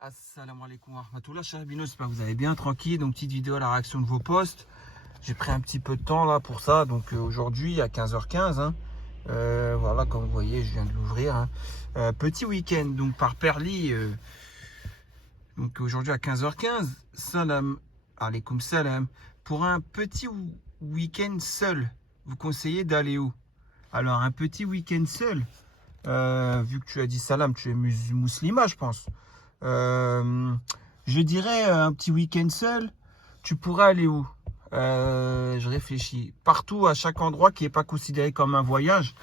Assalamu alaikum wa rahmatullah, chers binos, j'espère que vous allez bien, tranquille. Donc petite vidéo à la réaction de vos posts. J'ai pris un petit peu de temps là pour ça. Donc aujourd'hui à 15h15, hein, voilà, comme vous voyez, je viens de l'ouvrir, hein. Petit week-end donc par Perly. Donc aujourd'hui à 15h15, salam alaikum salam. Pour un petit week-end seul, vous conseillez d'aller où? Alors un petit week-end seul, vu que tu as dit salam, tu es musulman, je pense. Je dirais un petit week-end seul, tu pourrais aller où? Je réfléchis. Partout, à chaque endroit qui n'est pas considéré comme un voyage,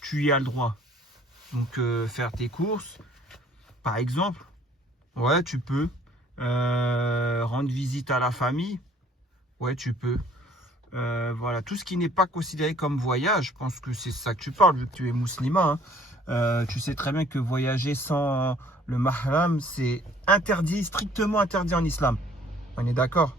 tu y as le droit. Donc faire tes courses, par exemple, ouais, tu peux. Rendre visite à la famille, ouais, tu peux. Voilà, tout ce qui n'est pas considéré comme voyage, je pense que c'est ça que tu parles, vu que tu es musulman, hein. Tu sais très bien que voyager sans le mahram, c'est interdit, strictement interdit en islam. On est d'accord?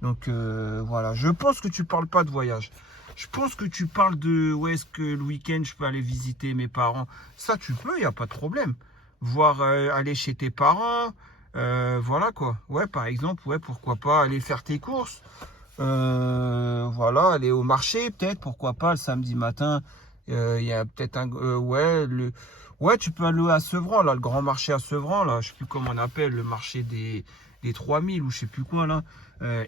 Donc voilà, je pense que tu parles pas de voyage. Je pense que tu parles de où est-ce que le week-end je peux aller visiter mes parents. Ça, tu peux, il n'y a pas de problème. Voir aller chez tes parents, voilà quoi. Ouais, par exemple, ouais, pourquoi pas aller faire tes courses. Voilà, aller au marché peut-être, pourquoi pas le samedi matin. Il y a peut-être un ouais, tu peux aller à Sevran là, le grand marché à Sevran là, je sais plus comment on appelle, le marché des 3000 ou je sais plus quoi là.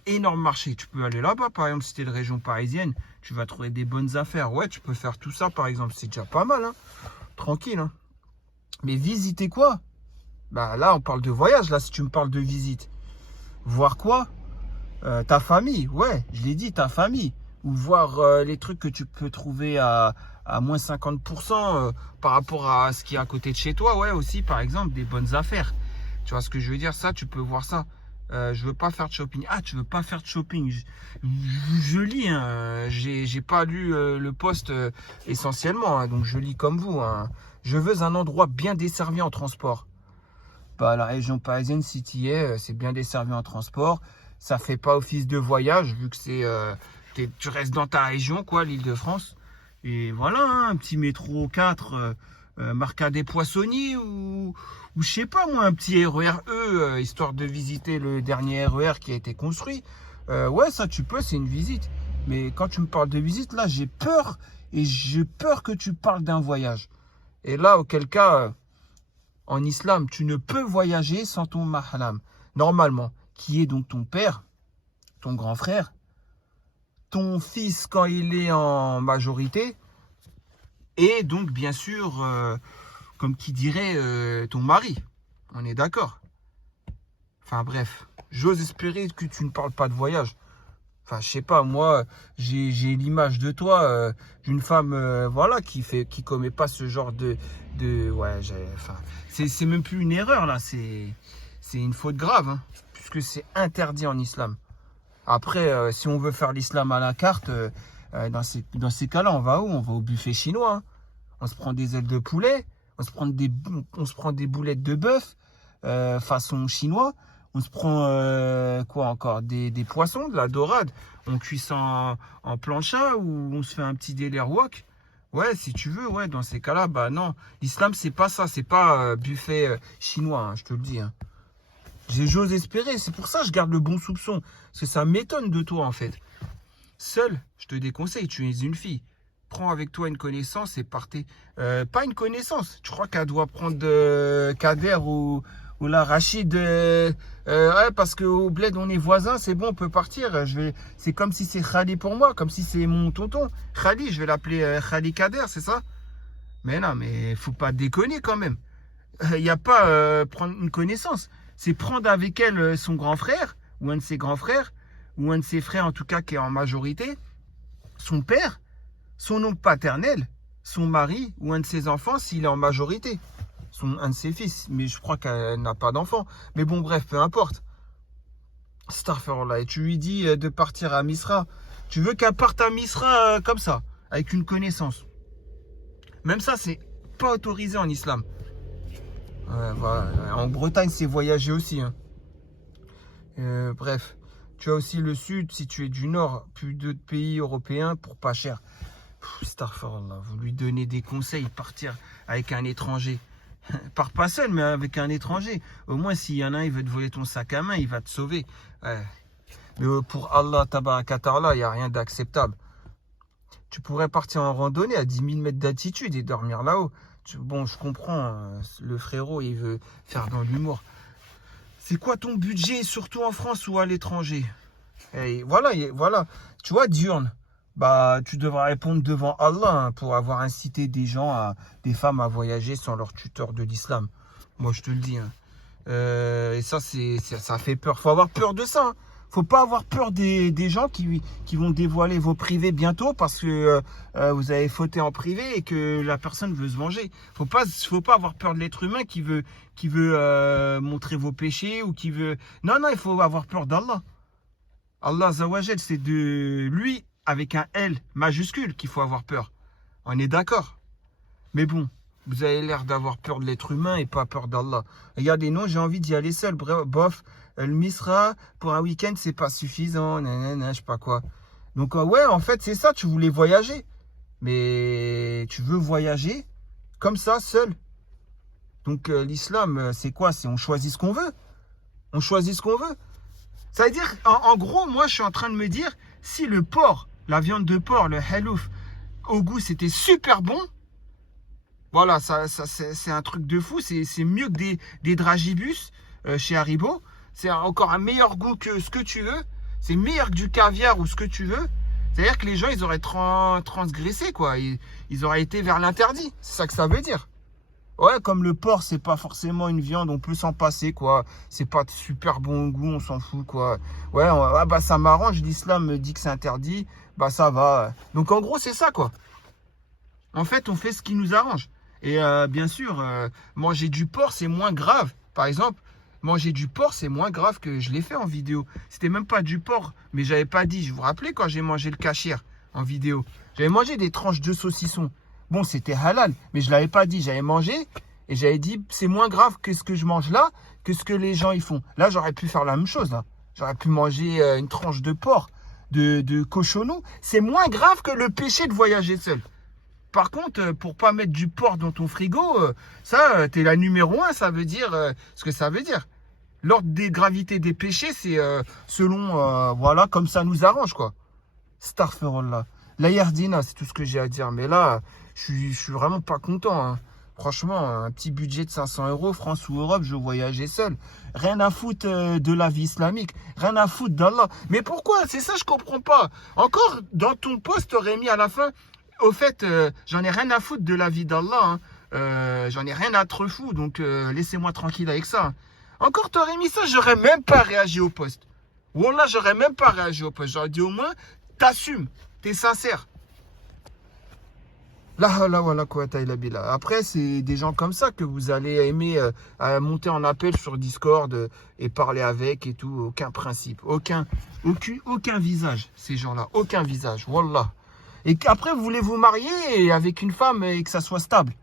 Énorme marché, tu peux aller là-bas par exemple si tu es de région parisienne, tu vas trouver des bonnes affaires. Ouais, tu peux faire tout ça par exemple, c'est déjà pas mal, hein. Tranquille, hein. Mais visiter quoi? Bah là on parle de voyage, là si tu me parles de visite, voir quoi? Ta famille, ouais, je l'ai dit, ta famille. Ou voir les trucs que tu peux trouver à moins 50% par rapport à ce qui est à côté de chez toi. Ouais, aussi, par exemple, des bonnes affaires. Tu vois ce que je veux dire? Ça, tu peux voir ça. Je veux pas faire de shopping. Ah, tu veux pas faire de shopping? Je lis, hein. J'ai pas lu le post essentiellement, hein, donc je lis comme vous, hein. Je veux un endroit bien desservi en transport. Bah, la région parisienne, si tu y es, c'est bien desservi en transport. Ça fait pas office de voyage, vu que tu restes dans ta région, quoi, l'Île-de-France. Et voilà, hein, un petit métro 4, Marca des Poissonniers, ou je sais pas moi, un petit RER E, histoire de visiter le dernier RER qui a été construit. Ouais, ça tu peux, c'est une visite. Mais quand tu me parles de visite, là, j'ai peur. Et j'ai peur que tu parles d'un voyage. Et là, auquel cas, en islam, tu ne peux voyager sans ton mahram, normalement, qui est donc ton père, ton grand frère, ton fils quand il est en majorité, et donc bien sûr, comme qui dirait, ton mari. On est d'accord? Enfin bref, j'ose espérer que tu ne parles pas de voyage. Enfin, je sais pas, moi, j'ai l'image de toi, d'une femme, voilà, qui commet pas ce genre ouais, enfin, c'est même plus une erreur là, c'est une faute grave, hein, puisque c'est interdit en islam. Après, si on veut faire l'islam à la carte, dans ces cas-là, on va où? On va au buffet chinois, hein. On se prend des ailes de poulet, on se prend des boulettes de bœuf, façon chinois. On se prend quoi encore? Des poissons, de la dorade. On cuit ça en plancha ou on se fait un petit délire wok. Ouais, si tu veux, ouais, dans ces cas-là, bah non. L'islam, c'est pas ça, c'est pas buffet chinois, hein, je te le dis, hein. J'ose espérer, c'est pour ça que je garde le bon soupçon. Parce que ça m'étonne de toi, en fait. Seul, je te déconseille, tu es une fille. Prends avec toi une connaissance et partez. Pas une connaissance, tu crois qu'elle doit prendre Kader ou la Rachid, ouais, parce qu'au bled on est voisins, c'est bon, on peut partir. C'est comme si c'est Khali pour moi, comme si c'est mon tonton. Khali, je vais l'appeler Khali Kader, c'est ça? Mais non, mais faut pas déconner quand même. Il n'y a pas prendre une connaissance. C'est prendre avec elle son grand frère, ou un de ses grands frères, ou un de ses frères en tout cas qui est en majorité, son père, son oncle paternel, son mari, ou un de ses enfants s'il est en majorité. Un de ses fils, mais je crois qu'elle n'a pas d'enfant. Mais bon, bref, peu importe. Starfall, et tu lui dis de partir à Misra. Tu veux qu'elle parte à Misra comme ça, avec une connaissance. Même ça, c'est pas autorisé en islam. Voilà. En Bretagne, c'est voyager aussi, hein. Bref, tu as aussi le sud, si tu es du nord, plus de pays européens pour pas cher. Starfall, vous lui donnez des conseils, partir avec un étranger. Pars pas seul, mais avec un étranger. Au moins, s'il y en a un, il veut te voler ton sac à main, il va te sauver. Ouais. Mais pour Allah, tabaraka ta'ala, il n'y a rien d'acceptable. Tu pourrais partir en randonnée à 10 000 mètres d'altitude et dormir là-haut. Bon, je comprends, le frérot, il veut faire dans l'humour. C'est quoi ton budget, surtout en France ou à l'étranger? Et voilà, voilà. Tu vois, diurne. Bah, tu devras répondre devant Allah hein, pour avoir incité des femmes à voyager sans leur tuteur de l'islam. Moi, je te le dis. Hein. Et ça fait peur. Faut avoir peur de ça. Hein. Faut pas avoir peur des gens qui vont dévoiler vos privés bientôt parce que vous avez fauté en privé et que la personne veut se venger. Faut pas avoir peur de l'être humain qui veut montrer vos péchés ou qui veut. Non, il faut avoir peur d'Allah. Allah Azawajal, c'est de lui avec un L majuscule qu'il faut avoir peur. On est d'accord. Mais bon, vous avez l'air d'avoir peur de l'être humain et pas peur d'Allah. Regardez, non, j'ai envie d'y aller seul. Bof, le Misra, pour un week-end, c'est pas suffisant. Nanana, je sais pas quoi. Donc, ouais, en fait, c'est ça. Tu voulais voyager. Mais tu veux voyager comme ça, seul. Donc, l'islam, c'est quoi? C'est on choisit ce qu'on veut. On choisit ce qu'on veut. Ça veut dire, en gros, moi, je suis en train de me dire, si le porc, la viande de porc, le halouf, au goût, c'était super bon, voilà, ça c'est un truc de fou, c'est mieux que des dragibus chez Haribo, c'est encore un meilleur goût que ce que tu veux, c'est meilleur que du caviar ou ce que tu veux, c'est-à-dire que les gens, ils auraient transgressé, quoi, ils auraient été vers l'interdit, c'est ça que ça veut dire. Ouais, comme le porc, c'est pas forcément une viande, on peut s'en passer, quoi. C'est pas de super bon goût, on s'en fout, quoi. Ouais, bah ça m'arrange, l'islam me dit que c'est interdit, bah ça va. Donc en gros, c'est ça, quoi. En fait, on fait ce qui nous arrange. Et bien sûr, manger du porc, c'est moins grave. Par exemple, manger du porc, c'est moins grave que je l'ai fait en vidéo. C'était même pas du porc, mais j'avais pas dit. Je vous rappelez quand j'ai mangé le cachir en vidéo? J'avais mangé des tranches de saucisson. Bon, c'était halal, mais je ne l'avais pas dit. J'avais mangé et j'avais dit, c'est moins grave que ce que je mange là, que ce que les gens y font. Là, j'aurais pu faire la même chose. Là. J'aurais pu manger une tranche de porc, de cochonou. C'est moins grave que le péché de voyager seul. Par contre, pour pas mettre du porc dans ton frigo, ça, t'es la numéro 1, ça veut dire ce que ça veut dire. L'ordre des gravités des péchés, c'est selon, voilà, comme ça nous arrange, quoi. Starferollah. La Yardina, c'est tout ce que j'ai à dire. Mais là, je suis vraiment pas content. Hein. Franchement, un petit budget de 500 €, France ou Europe, je voyageais seul. Rien à foutre de la vie islamique. Rien à foutre d'Allah. Mais pourquoi? C'est ça, je comprends pas. Encore, dans ton post, t'aurais mis à la fin, au fait, j'en ai rien à foutre de la vie d'Allah. Hein. J'en ai rien à trop fou. Donc, laissez-moi tranquille avec ça. Hein. Encore, t'aurais mis ça, j'aurais même pas réagi au post. Wallah, j'aurais même pas réagi au post. J'aurais dit au moins, t'assumes. T'es sincère. Là, voilà quoi, billah. Après, c'est des gens comme ça que vous allez aimer monter en appel sur Discord et parler avec et tout. Aucun principe, aucun visage, ces gens-là. Aucun visage, wallah. Et qu'après, vous voulez vous marier avec une femme et que ça soit stable.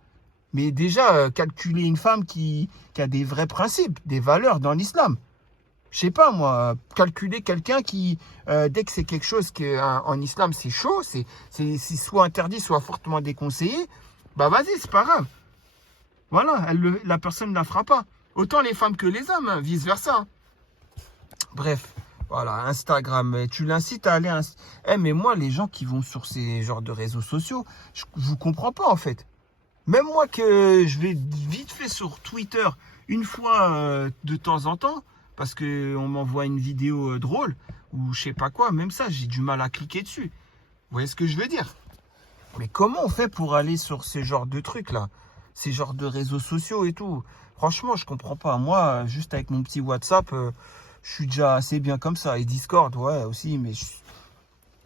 Mais déjà, calculer une femme qui a des vrais principes, des valeurs dans l'islam. Je sais pas moi, calculer quelqu'un qui, dès que c'est quelque chose qui en islam c'est chaud, c'est soit interdit, soit fortement déconseillé, bah vas-y, c'est pas grave. Voilà, la personne ne la fera pas. Autant les femmes que les hommes, hein, vice versa. Hein. Bref, voilà, Instagram, tu l'incites à aller. Mais moi, les gens qui vont sur ces genres de réseaux sociaux, je vous comprends pas en fait. Même moi que je vais vite fait sur Twitter une fois de temps en temps. Parce qu'on m'envoie une vidéo drôle ou je sais pas quoi, même ça, j'ai du mal à cliquer dessus. Vous voyez ce que je veux dire? Mais comment on fait pour aller sur ce genre de trucs là? Ces genres de réseaux sociaux et tout? Franchement, je comprends pas. Moi, juste avec mon petit WhatsApp, je suis déjà assez bien comme ça. Et Discord, ouais, aussi, mais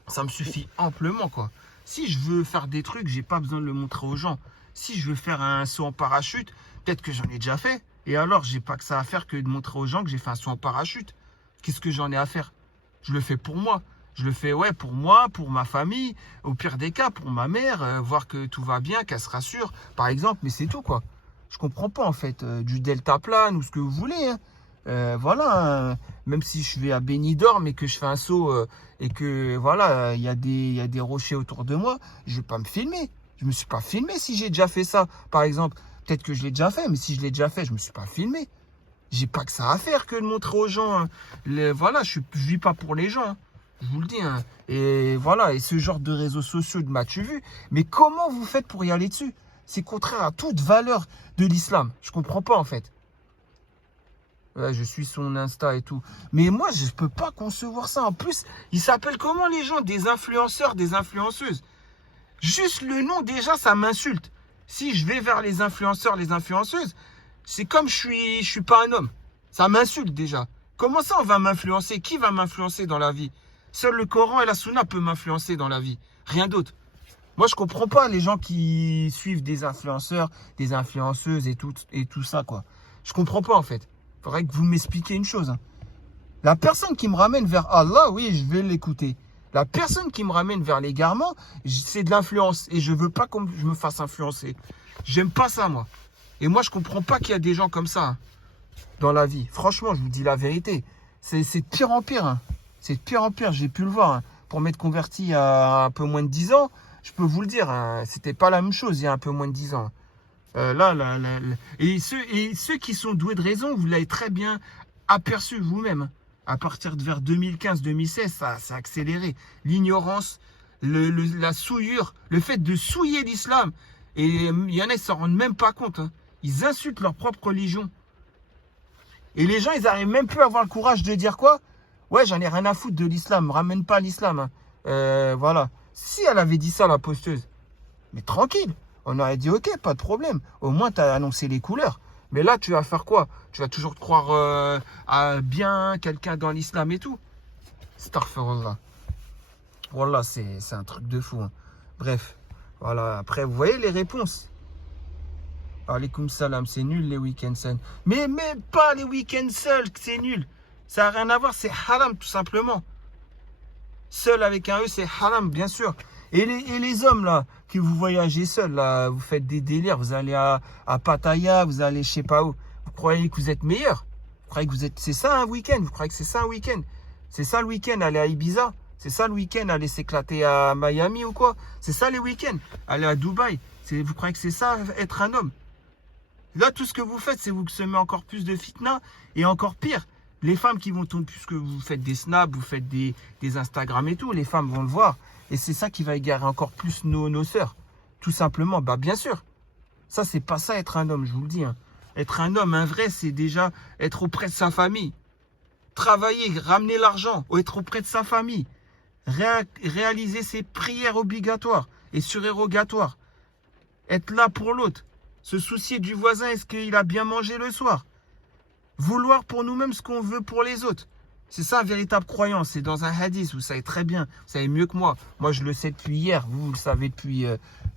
ça me suffit amplement, quoi. Si je veux faire des trucs, j'ai pas besoin de le montrer aux gens. Si je veux faire un saut en parachute, peut-être que j'en ai déjà fait. Et alors, j'ai pas que ça à faire que de montrer aux gens que j'ai fait un saut en parachute. Qu'est-ce que j'en ai à faire? Je le fais pour moi. Je le fais, ouais, pour moi, pour ma famille. Au pire des cas, pour ma mère, voir que tout va bien, qu'elle se rassure, par exemple. Mais c'est tout, quoi. Je comprends pas, en fait. Du deltaplane ou ce que vous voulez, hein. Voilà, hein. Même si je vais à Benidorm mais que je fais un saut et que, voilà, il y a des rochers autour de moi, je vais pas me filmer. Je me suis pas filmé si j'ai déjà fait ça, par exemple. Peut-être que je l'ai déjà fait, mais si je l'ai déjà fait, je me suis pas filmé. J'ai pas que ça à faire que de montrer aux gens. Hein. Voilà, je vis pas pour les gens. Hein. Je vous le dis. Hein. Et voilà, et ce genre de réseaux sociaux de m'as-tu vu. Mais comment vous faites pour y aller dessus? C'est contraire à toute valeur de l'islam. Je comprends pas en fait. Ouais, je suis son Insta et tout. Mais moi, je peux pas concevoir ça. En plus, ils s'appellent comment les gens? Des influenceurs, des influenceuses. Juste le nom, déjà, ça m'insulte. Si je vais vers les influenceurs, les influenceuses, c'est comme je suis pas un homme. Ça m'insulte déjà. Comment ça, on va m'influencer? Qui va m'influencer dans la vie? Seul le Coran et la Sunna peuvent m'influencer dans la vie. Rien d'autre. Moi, je comprends pas les gens qui suivent des influenceurs, des influenceuses et tout ça, quoi. Je comprends pas, en fait. Faudrait que vous m'expliquiez une chose. Hein. La personne qui me ramène vers Allah, oui, je vais l'écouter. La personne qui me ramène vers l'égarement, c'est de l'influence. Et je veux pas que je me fasse influencer. J'aime pas ça, moi. Et moi, je comprends pas qu'il y a des gens comme ça hein, dans la vie. Franchement, je vous dis la vérité. C'est de pire en pire. Hein. C'est de pire en pire. J'ai pu le voir. Hein. Pour m'être converti à un peu moins de 10 ans, je peux vous le dire. Hein, c'était pas la même chose il y a un peu moins de 10 ans. Et ceux qui sont doués de raison, vous l'avez très bien aperçu vous-même. À partir de vers 2015-2016, ça a accéléré. L'ignorance, la souillure, le fait de souiller l'islam. Et il y en a, ils ne s'en rendent même pas compte. Hein. Ils insultent leur propre religion. Et les gens, ils n'arrivent même plus à avoir le courage de dire quoi? Ouais, j'en ai rien à foutre de l'islam, ramène pas l'islam. Hein. Voilà. Si elle avait dit ça, la posteuse, mais tranquille. On aurait dit, ok, pas de problème. Au moins, tu as annoncé les couleurs. Mais là, tu vas faire quoi? Tu vas toujours te croire à bien quelqu'un dans l'islam et tout. Astaghfirullah. Voilà, c'est un truc de fou. Hein. Bref, voilà. Après, vous voyez les réponses. Alaykoum salam, c'est nul les week-ends seuls. Mais pas les week-ends seuls, c'est nul. Ça n'a rien à voir, c'est haram tout simplement. Seul avec un E, c'est haram, bien sûr. Et les hommes, là, que vous voyagez seuls, là, vous faites des délires, vous allez à Pattaya, vous allez je sais pas où. Vous croyez que vous êtes meilleur? Vous croyez que vous êtes... C'est ça un week-end? Vous croyez que c'est ça un week-end? C'est ça le week-end, aller à Ibiza? C'est ça le week-end, aller s'éclater à Miami ou quoi? C'est ça les week-ends? Aller à Dubaï? Vous croyez que c'est ça, être un homme? Là, tout ce que vous faites, c'est vous semer encore plus de fitna et encore pire. Les femmes qui vont tourner, puisque vous faites des snaps, vous faites des Instagram et tout, les femmes vont le voir. Et c'est ça qui va égarer encore plus nos sœurs. Tout simplement, bah bien sûr. Ça, c'est pas ça être un homme, je vous le dis. Hein. Être un homme, un vrai, c'est déjà être auprès de sa famille. Travailler, ramener l'argent, être auprès de sa famille. Réaliser ses prières obligatoires et surérogatoires. Être là pour l'autre. Se soucier du voisin, est-ce qu'il a bien mangé le soir? Vouloir pour nous-mêmes ce qu'on veut pour les autres. C'est ça, véritable croyance. C'est dans un hadith, vous savez très bien. Vous savez mieux que moi. Moi, je le sais depuis hier. Vous le savez depuis...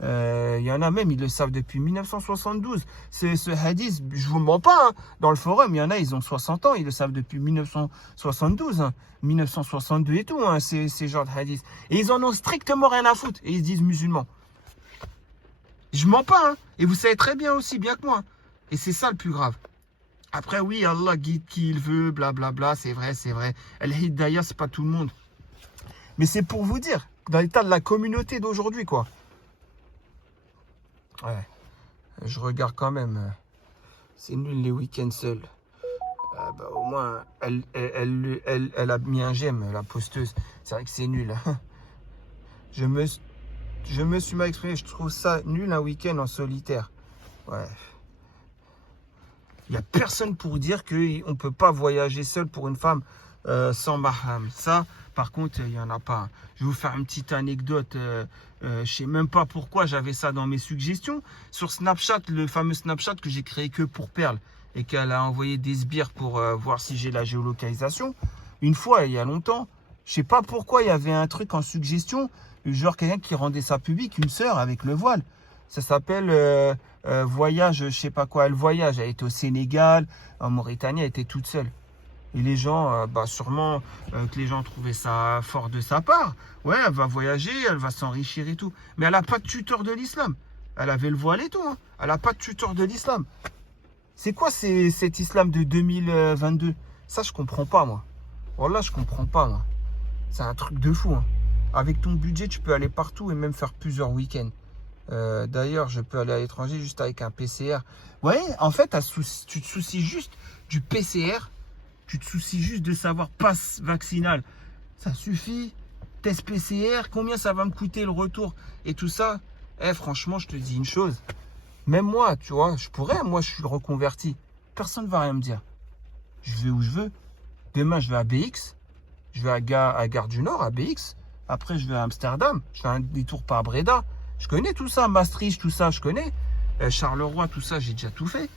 il y en a même, ils le savent depuis 1972. Ce hadith, je vous mens pas. Hein. Dans le forum, il y en a, ils ont 60 ans. Ils le savent depuis 1972. Hein. 1962 et tout, hein, ces genres de hadiths. Et ils en ont strictement rien à foutre. Et ils se disent musulmans. Je mens pas. Hein. Et vous savez très bien aussi, bien que moi. Et c'est ça le plus grave. Après, oui, Allah guide qui il veut, blablabla, c'est vrai, c'est vrai. Al-Hidayah, c'est pas tout le monde. Mais c'est pour vous dire, dans l'état de la communauté d'aujourd'hui, quoi. Ouais, je regarde quand même. C'est nul les week-ends seuls. Bah, au moins, elle a mis un j'aime, la posteuse. C'est vrai que c'est nul. Je me suis mal exprimé, je trouve ça nul un week-end en solitaire. Ouais. Il n'y a personne pour dire qu'on ne peut pas voyager seul pour une femme sans mahram. Ça, par contre, il n'y en a pas. Je vais vous faire une petite anecdote. Je ne sais même pas pourquoi j'avais ça dans mes suggestions. Sur Snapchat, le fameux Snapchat que j'ai créé que pour Perle et qu'elle a envoyé des sbires pour voir si j'ai la géolocalisation. Une fois, il y a longtemps, je ne sais pas pourquoi il y avait un truc en suggestion, genre quelqu'un qui rendait ça public, une sœur avec le voile. Ça s'appelle voyage, je sais pas quoi. Elle voyage. Elle était au Sénégal, en Mauritanie, elle était toute seule. Et les gens, sûrement que les gens trouvaient ça fort de sa part. Ouais, elle va voyager, elle va s'enrichir et tout. Mais elle n'a pas de tuteur de l'islam. Elle avait le voile et tout. Hein. Elle n'a pas de tuteur de l'islam. C'est quoi cet islam de 2022? Ça, je comprends pas, moi. Voilà, je comprends pas, moi. C'est un truc de fou. Hein. Avec ton budget, tu peux aller partout et même faire plusieurs week-ends. D'ailleurs, je peux aller à l'étranger juste avec un PCR. Ouais, en fait, tu te soucies juste du PCR. Tu te soucies juste de savoir passe vaccinal. Ça suffit. Test PCR, combien ça va me coûter le retour et tout ça. Franchement, je te dis une chose. Même moi, tu vois, moi, je suis reconverti. Personne ne va rien me dire. Je vais où je veux. Demain, je vais à BX. Je vais à Gare du Nord, à BX. Après, je vais à Amsterdam. Je fais un détour par Breda. Je connais tout ça. Maastricht, tout ça, je connais. Charleroi, tout ça, j'ai déjà tout fait.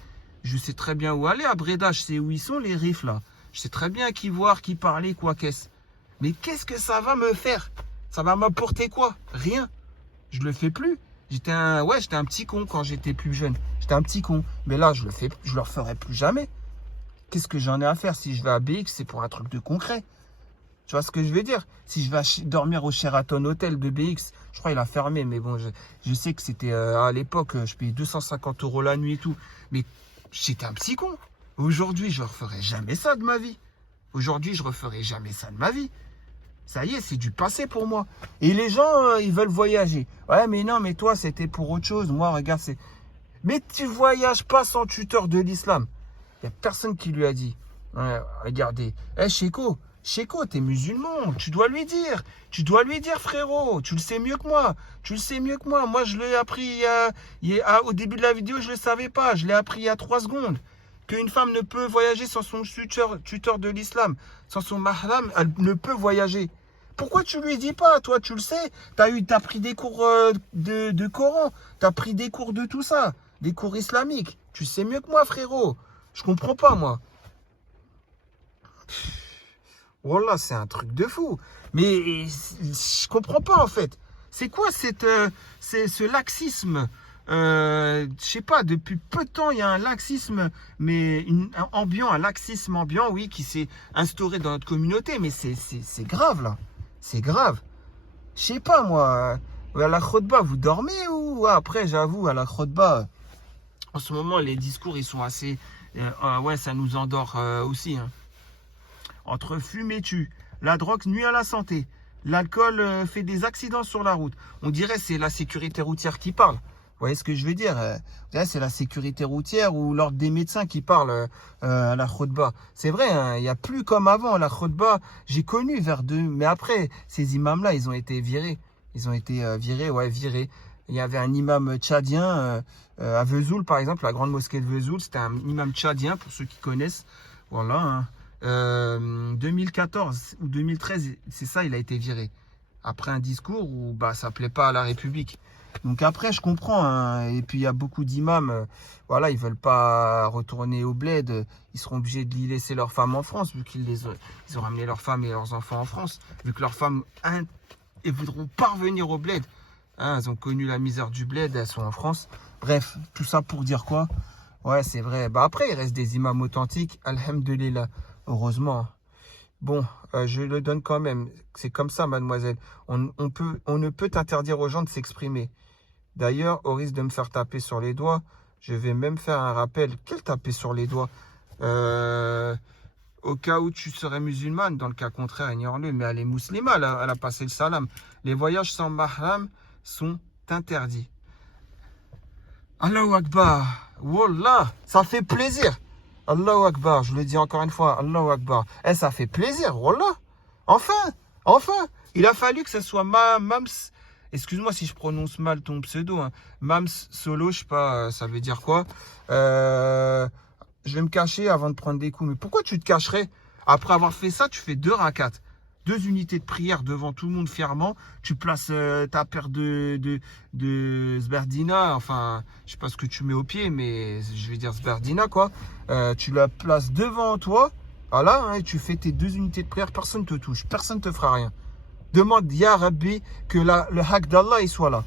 Je sais très bien où aller à Breda. Je sais où ils sont, les riffs, là. Je sais très bien qui voir, qui parler, quoi qu'est-ce. Mais qu'est-ce que ça va me faire? Ça va m'apporter quoi? Rien. Je le fais plus. J'étais un petit con quand j'étais plus jeune. J'étais un petit con. Mais là, je le referai plus jamais. Qu'est-ce que j'en ai à faire? Si je vais à BX, c'est pour un truc de concret. Tu vois ce que je veux dire? Si je vais dormir au Sheraton Hotel de BX, je crois qu'il a fermé, mais bon, je sais que c'était à l'époque, je payais 250 € la nuit et tout. Mais j'étais un petit con. Aujourd'hui, je ne referai jamais ça de ma vie. Aujourd'hui, je referai jamais ça de ma vie. Ça y est, c'est du passé pour moi. Et les gens, ils veulent voyager. Ouais, mais non, mais toi, c'était pour autre chose. Moi, regarde, c'est... Mais tu voyages pas sans tuteur de l'islam. Il n'y a personne qui lui a dit. Ouais, regardez. Chéco, t'es musulman. Tu dois lui dire. Tu dois lui dire, frérot. Tu le sais mieux que moi. Tu le sais mieux que moi. Moi, je l'ai appris au début de la vidéo, je ne le savais pas. Je l'ai appris il y a 3 secondes. Qu'une femme ne peut voyager sans son tuteur de l'islam. Sans son mahram, elle ne peut voyager. Pourquoi tu lui dis pas? Toi, tu le sais. T'as pris des cours de Coran. T'as pris des cours de tout ça. Des cours islamiques. Tu sais mieux que moi, frérot. Je comprends pas, moi. Wallah, c'est un truc de fou. Mais je comprends pas, en fait. C'est quoi ce laxisme? Je sais pas, depuis peu de temps, il y a un laxisme, mais un laxisme ambiant, oui, qui s'est instauré dans notre communauté. Mais c'est grave, là. C'est grave. Je sais pas, moi. À la khotba, vous dormez ou après, j'avoue, à la khotba, en ce moment, les discours, ils sont assez... ouais, ça nous endort aussi. Hein. Entre fume et tue, la drogue nuit à la santé, l'alcool fait des accidents sur la route. On dirait que c'est la sécurité routière qui parle. Vous voyez ce que je veux dire? C'est la sécurité routière ou l'ordre des médecins qui parle à la khotba. C'est vrai, hein, il n'y a plus comme avant. La khotba, j'ai connu vers deux. Mais après, ces imams-là, ils ont été virés. Ils ont été virés. Il y avait un imam tchadien à Vesoul, par exemple, la grande mosquée de Vesoul. C'était un imam tchadien, pour ceux qui connaissent. Voilà. Hein. 2014 ou 2013, c'est ça, il a été viré. Après un discours où ça ne plaît pas à la République. Donc après, je comprends. Hein. Et puis, il y a beaucoup d'imams, voilà, ils ne veulent pas retourner au bled. Ils seront obligés de laisser leurs femmes en France, vu ils ont ramené leurs femmes et leurs enfants en France. Vu que leurs femmes ne voudront pas revenir au bled. Hein, elles ont connu la misère du bled, elles sont en France. Bref, tout ça pour dire quoi? Ouais, c'est vrai. Après, il reste des imams authentiques. Alhamdulillah. Heureusement. Bon, je le donne quand même. C'est comme ça, mademoiselle. On ne peut t'interdire aux gens de s'exprimer. D'ailleurs, au risque de me faire taper sur les doigts, je vais même faire un rappel. Quel taper sur les doigts? Au cas où tu serais musulmane, dans le cas contraire, ignore-le. Mais elle est musulmane, elle a passé le salam. Les voyages sans mahram sont interdits. Allahu Akbar. Wallah, ça fait plaisir. Allahu Akbar, je le dis encore une fois, Allahu Akbar. Ça fait plaisir, wallah. Enfin. Il a fallu que ce soit Mams, excuse-moi si je prononce mal ton pseudo, hein. Mams Solo, je sais pas, ça veut dire quoi. Je vais me cacher avant de prendre des coups. Mais pourquoi tu te cacherais? Après avoir fait ça, tu fais 2 rakats. 2 unités de prière devant tout le monde fièrement. Tu places ta paire de Sberdina. Enfin, je sais pas ce que tu mets au pied, mais je vais dire Sberdina, quoi. Tu la places devant toi. Voilà, hein, et tu fais tes 2 unités de prière. Personne ne te touche. Personne ne te fera rien. Demande, Ya Rabbi, que le haq d'Allah il soit là.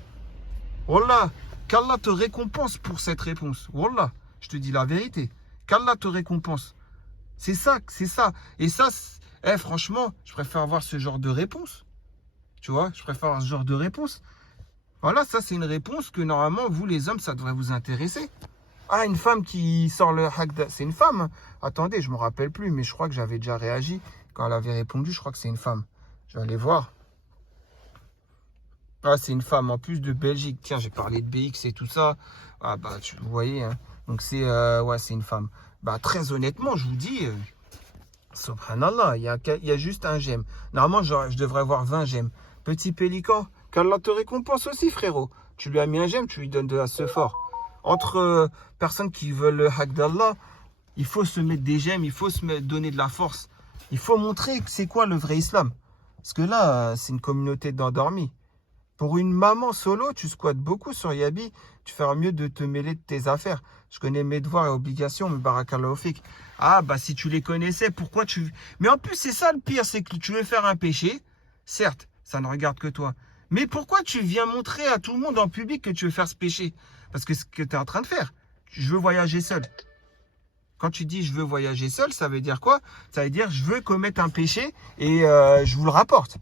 Wallah, qu'Allah te récompense pour cette réponse. Wallah, je te dis la vérité. Qu'Allah te récompense. C'est ça. Et ça, franchement, je préfère avoir ce genre de réponse. Tu vois, je préfère avoir ce genre de réponse. Voilà, ça, c'est une réponse que normalement, vous, les hommes, ça devrait vous intéresser. Ah, une femme qui sort le haq, c'est une femme. Hein. Attendez, je ne me rappelle plus, mais je crois que j'avais déjà réagi. Quand elle avait répondu, je crois que c'est une femme. Je vais aller voir. Ah, c'est une femme en plus de Belgique. Tiens, j'ai parlé de BX et tout ça. Ah, bah, vous voyez, hein. Donc, ouais, c'est une femme. Bah, très honnêtement, je vous dis, subhanallah, il y a juste un j'aime. Normalement, je devrais avoir 20 j'aime. Petit pélican, qu'Allah te récompense aussi, frérot. Tu lui as mis un j'aime, tu lui donnes de la ce fort. Entre personnes qui veulent le haq d'Allah, il faut se mettre des j'aime, il faut donner de la force. Il faut montrer que c'est quoi le vrai islam. Parce que là, c'est une communauté d'endormis. Pour une maman solo, tu squattes beaucoup sur Yabi, tu feras mieux de te mêler de tes affaires. Je connais mes devoirs et obligations, mais barakallahu fik. Ah, bah si tu les connaissais, pourquoi tu... Mais en plus, c'est ça le pire, c'est que tu veux faire un péché. Certes, ça ne regarde que toi. Mais pourquoi tu viens montrer à tout le monde en public que tu veux faire ce péché? Parce que ce que tu es en train de faire, je veux voyager seul. Quand tu dis je veux voyager seul, ça veut dire quoi? Ça veut dire je veux commettre un péché et je vous le rapporte.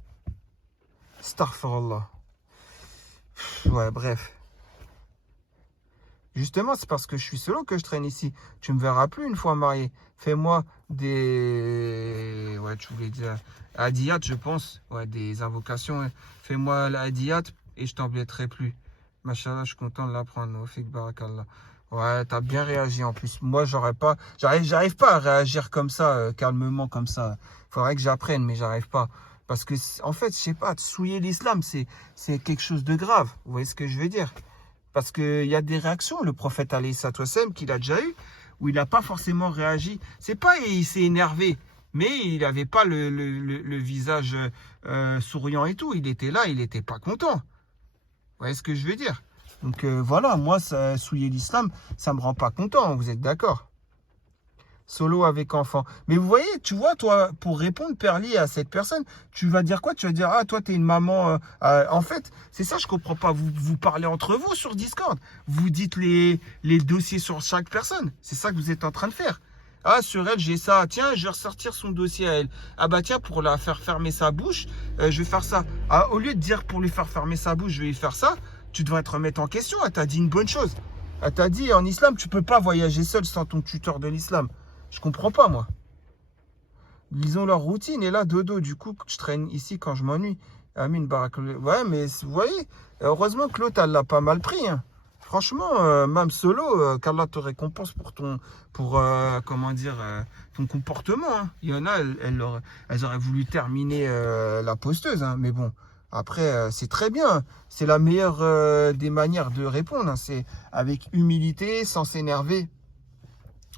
Astaghfirullah. Ouais, bref. Justement, c'est parce que je suis solo que je traîne ici. Tu me verras plus une fois marié. Fais-moi des... Ouais, tu voulais dire... Hadiyat, je pense. Ouais, des invocations. Ouais. Fais-moi la hadiyat et je t'embêterai plus. Machallah, je suis content de l'apprendre. Au fik barakallah. Ouais, t'as bien réagi en plus. Moi, j'aurais pas... J'arrive pas à réagir comme ça, calmement comme ça. Faudrait que j'apprenne, mais j'arrive pas. Parce que, en fait, je sais pas, souiller l'islam, c'est quelque chose de grave. Vous voyez ce que je veux dire? Parce qu'il y a des réactions, le prophète alayhi sallam qu'il a déjà eu, où il n'a pas forcément réagi. C'est pas il s'est énervé, mais il n'avait pas le visage souriant et tout. Il était là, il n'était pas content. Vous voyez ce que je veux dire? Donc voilà, moi, souiller l'islam, ça ne me rend pas content, vous êtes d'accord? Solo avec enfant. Mais vous voyez, tu vois, toi, pour répondre, Perly, à cette personne, tu vas dire quoi? Tu vas dire, ah, toi, t'es une maman. En fait, c'est ça, je comprends pas. Vous parlez entre vous sur Discord. Vous dites les dossiers sur chaque personne. C'est ça que vous êtes en train de faire. Ah, sur elle, j'ai ça. Tiens, je vais ressortir son dossier à elle. Ah, bah, tiens, pour la faire fermer sa bouche, je vais faire ça. Ah, au lieu de dire pour lui faire fermer sa bouche, je vais lui faire ça, tu devrais te remettre en question. Elle t'a dit une bonne chose. Elle t'a dit, en islam, tu peux pas voyager seul sans ton tuteur de l'islam. Je comprends pas, moi. Ils ont leur routine. Et là, dodo, du coup, je traîne ici quand je m'ennuie. Amin, barak. Ouais, mais vous voyez, heureusement que l'autre, elle l'a pas mal pris. Hein. Franchement, même solo, qu'Allah te récompense comment dire, ton comportement. Hein. Il y en a, elles auraient voulu terminer la posteuse. Hein. Mais bon, après, c'est très bien. C'est la meilleure des manières de répondre. Hein. C'est avec humilité, sans s'énerver.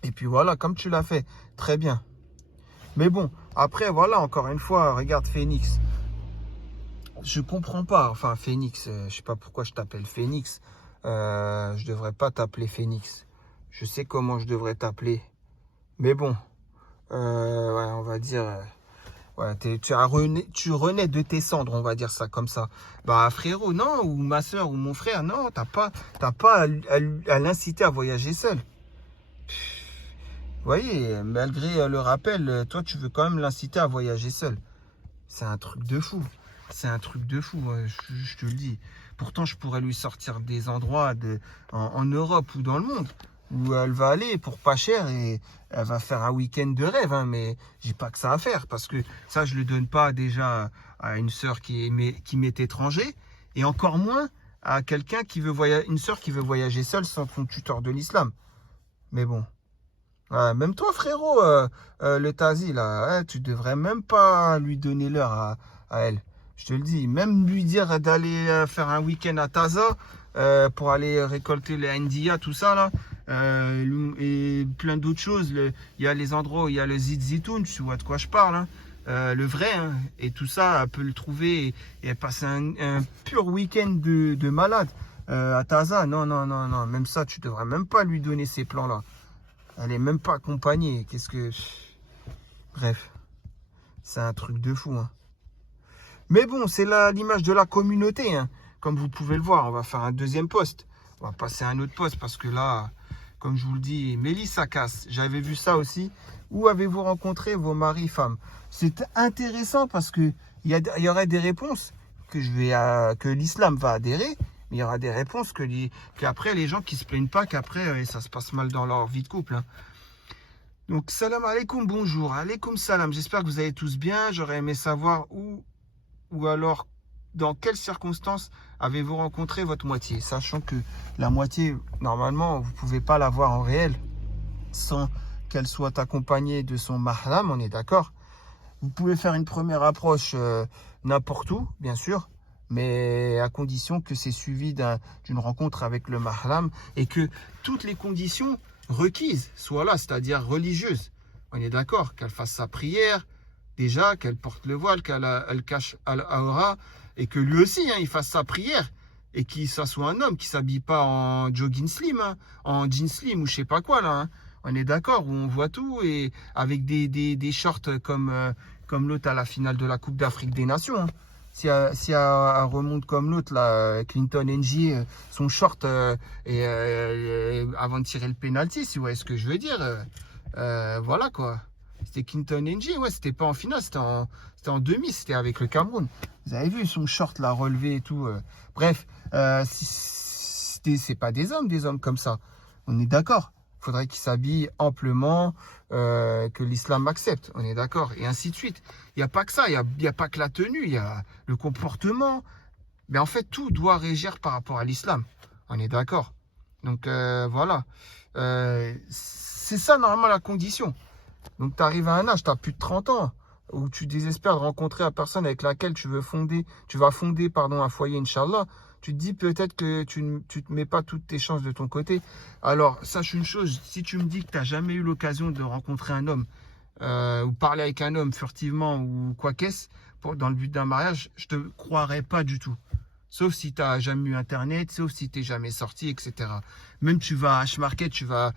Et puis voilà, comme tu l'as fait, très bien. Mais bon, après, voilà, encore une fois, regarde Phoenix. Je comprends pas, enfin Phoenix, je sais pas pourquoi je t'appelle Phoenix. Je devrais pas t'appeler Phoenix. Je sais comment je devrais t'appeler. Mais bon, ouais, on va dire... ouais, tu renais de tes cendres, on va dire ça comme ça. Bah frérot, non, ou ma soeur, ou mon frère, non, t'as pas à l'inciter à voyager seul. Vous voyez, malgré le rappel, toi, tu veux quand même l'inciter à voyager seul. C'est un truc de fou. C'est un truc de fou, je te le dis. Pourtant, je pourrais lui sortir des endroits en Europe ou dans le monde où elle va aller pour pas cher et elle va faire un week-end de rêve. Hein, mais j'ai pas que ça à faire parce que ça, je le donne pas déjà à une sœur qui m'est étranger et encore moins à quelqu'un qui veut voyager, une sœur qui veut voyager seule sans son tuteur de l'islam. Mais bon. Ouais, même toi, frérot, le Tazi, là, tu devrais même pas lui donner l'heure à elle. Je te le dis. Même lui dire d'aller faire un week-end à Taza pour aller récolter les Ndia, tout ça, là. Et plein d'autres choses. Il y a les endroits où il y a le Zitoun, tu vois de quoi je parle. Hein. Le vrai, hein. Et tout ça, elle peut le trouver et passer un pur week-end de malade à Taza. Non, non, non, non. Même ça, tu devrais même pas lui donner ces plans-là. Elle est même pas accompagnée. Qu'est-ce que... Bref. C'est un truc de fou. Hein. Mais bon, c'est l'image de la communauté. Hein. Comme vous pouvez le voir, on va faire un deuxième post. On va passer à un autre post parce que là, comme je vous le dis, Mélissa casse. J'avais vu ça aussi. Où avez-vous rencontré vos maris, femmes? C'est intéressant parce que il y aurait des réponses que l'islam va adhérer. Il y aura des réponses qu'après, les gens qui se plaignent pas qu'après, ça se passe mal dans leur vie de couple. Hein. Donc, salam alaikum, bonjour. Alaikum salam. J'espère que vous allez tous bien. J'aurais aimé savoir où alors dans quelles circonstances avez-vous rencontré votre moitié? Sachant que la moitié, normalement, vous ne pouvez pas la voir en réel sans qu'elle soit accompagnée de son mahram, on est d'accord? Vous pouvez faire une première approche n'importe où, bien sûr, mais à condition que c'est suivi d'une rencontre avec le mahram et que toutes les conditions requises soient là, c'est-à-dire religieuses. On est d'accord, qu'elle fasse sa prière, déjà, qu'elle porte le voile, qu'elle cache al-aura, et que lui aussi, il fasse sa prière, et qu'il soit un homme qui ne s'habille pas en jogging slim, en jean slim ou je sais pas quoi, là. On est d'accord, où on voit tout, et avec des shorts comme l'autre à la finale de la Coupe d'Afrique des Nations. Si elle remonte comme l'autre, là, Clinton NG, son short, avant de tirer le penalty, si vous voyez ce que je veux dire, voilà quoi. C'était Clinton NG, ouais, c'était pas en finale, c'était en demi, c'était avec le Cameroun. Vous avez vu son short là relevé et tout. Bref, c'est pas des hommes comme ça. On est d'accord. Il faudrait qu'ils s'habillent amplement, que l'islam accepte. On est d'accord. Et ainsi de suite. Il n'y a pas que ça. Il n'y a pas que la tenue. Il y a le comportement. Mais en fait, tout doit régir par rapport à l'islam. On est d'accord. Donc, voilà. C'est ça, normalement, la condition. Donc, tu arrives à un âge, tu as plus de 30 ans, où tu désespères de rencontrer la personne avec laquelle tu vas fonder un foyer, Inch'Allah. Tu te dis peut-être que tu ne te mets pas toutes tes chances de ton côté. Alors, sache une chose, si tu me dis que tu n'as jamais eu l'occasion de rencontrer un homme, ou parler avec un homme furtivement, ou quoi qu'est-ce, dans le but d'un mariage, je ne te croirais pas du tout. Sauf si tu n'as jamais eu Internet, sauf si tu n'es jamais sorti, etc. Même tu vas à H-Market, tu vas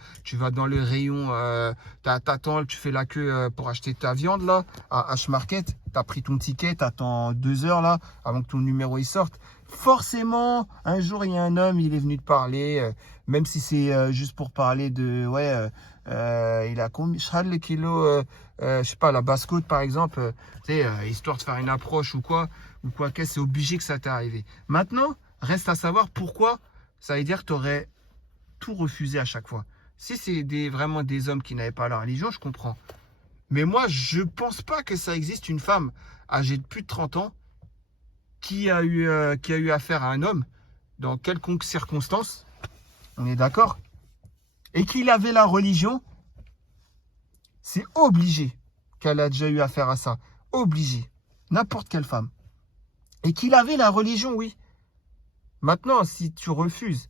dans le rayon, t'attends, tu fais la queue pour acheter ta viande là, à H-Market, tu as pris ton ticket, tu attends 2 heures là, avant que ton numéro il sorte. Forcément, un jour, il y a un homme, il est venu te parler, même si c'est juste pour parler de, il a combien, le kilo, je sais pas, la basse-côte par exemple, histoire de faire une approche ou quoi qu'est-ce, c'est obligé que ça t'est arrivé. Maintenant, reste à savoir pourquoi ça veut dire que tu aurais tout refusé à chaque fois. Si c'est vraiment des hommes qui n'avaient pas la religion, je comprends. Mais moi, je pense pas que ça existe une femme âgée de plus de 30 ans qui a eu affaire à un homme dans quelconque circonstance, on est d'accord, et qu'il avait la religion, c'est obligé qu'elle a déjà eu affaire à ça. Obligé. N'importe quelle femme. Et qu'il avait la religion, oui. Maintenant, si tu refuses,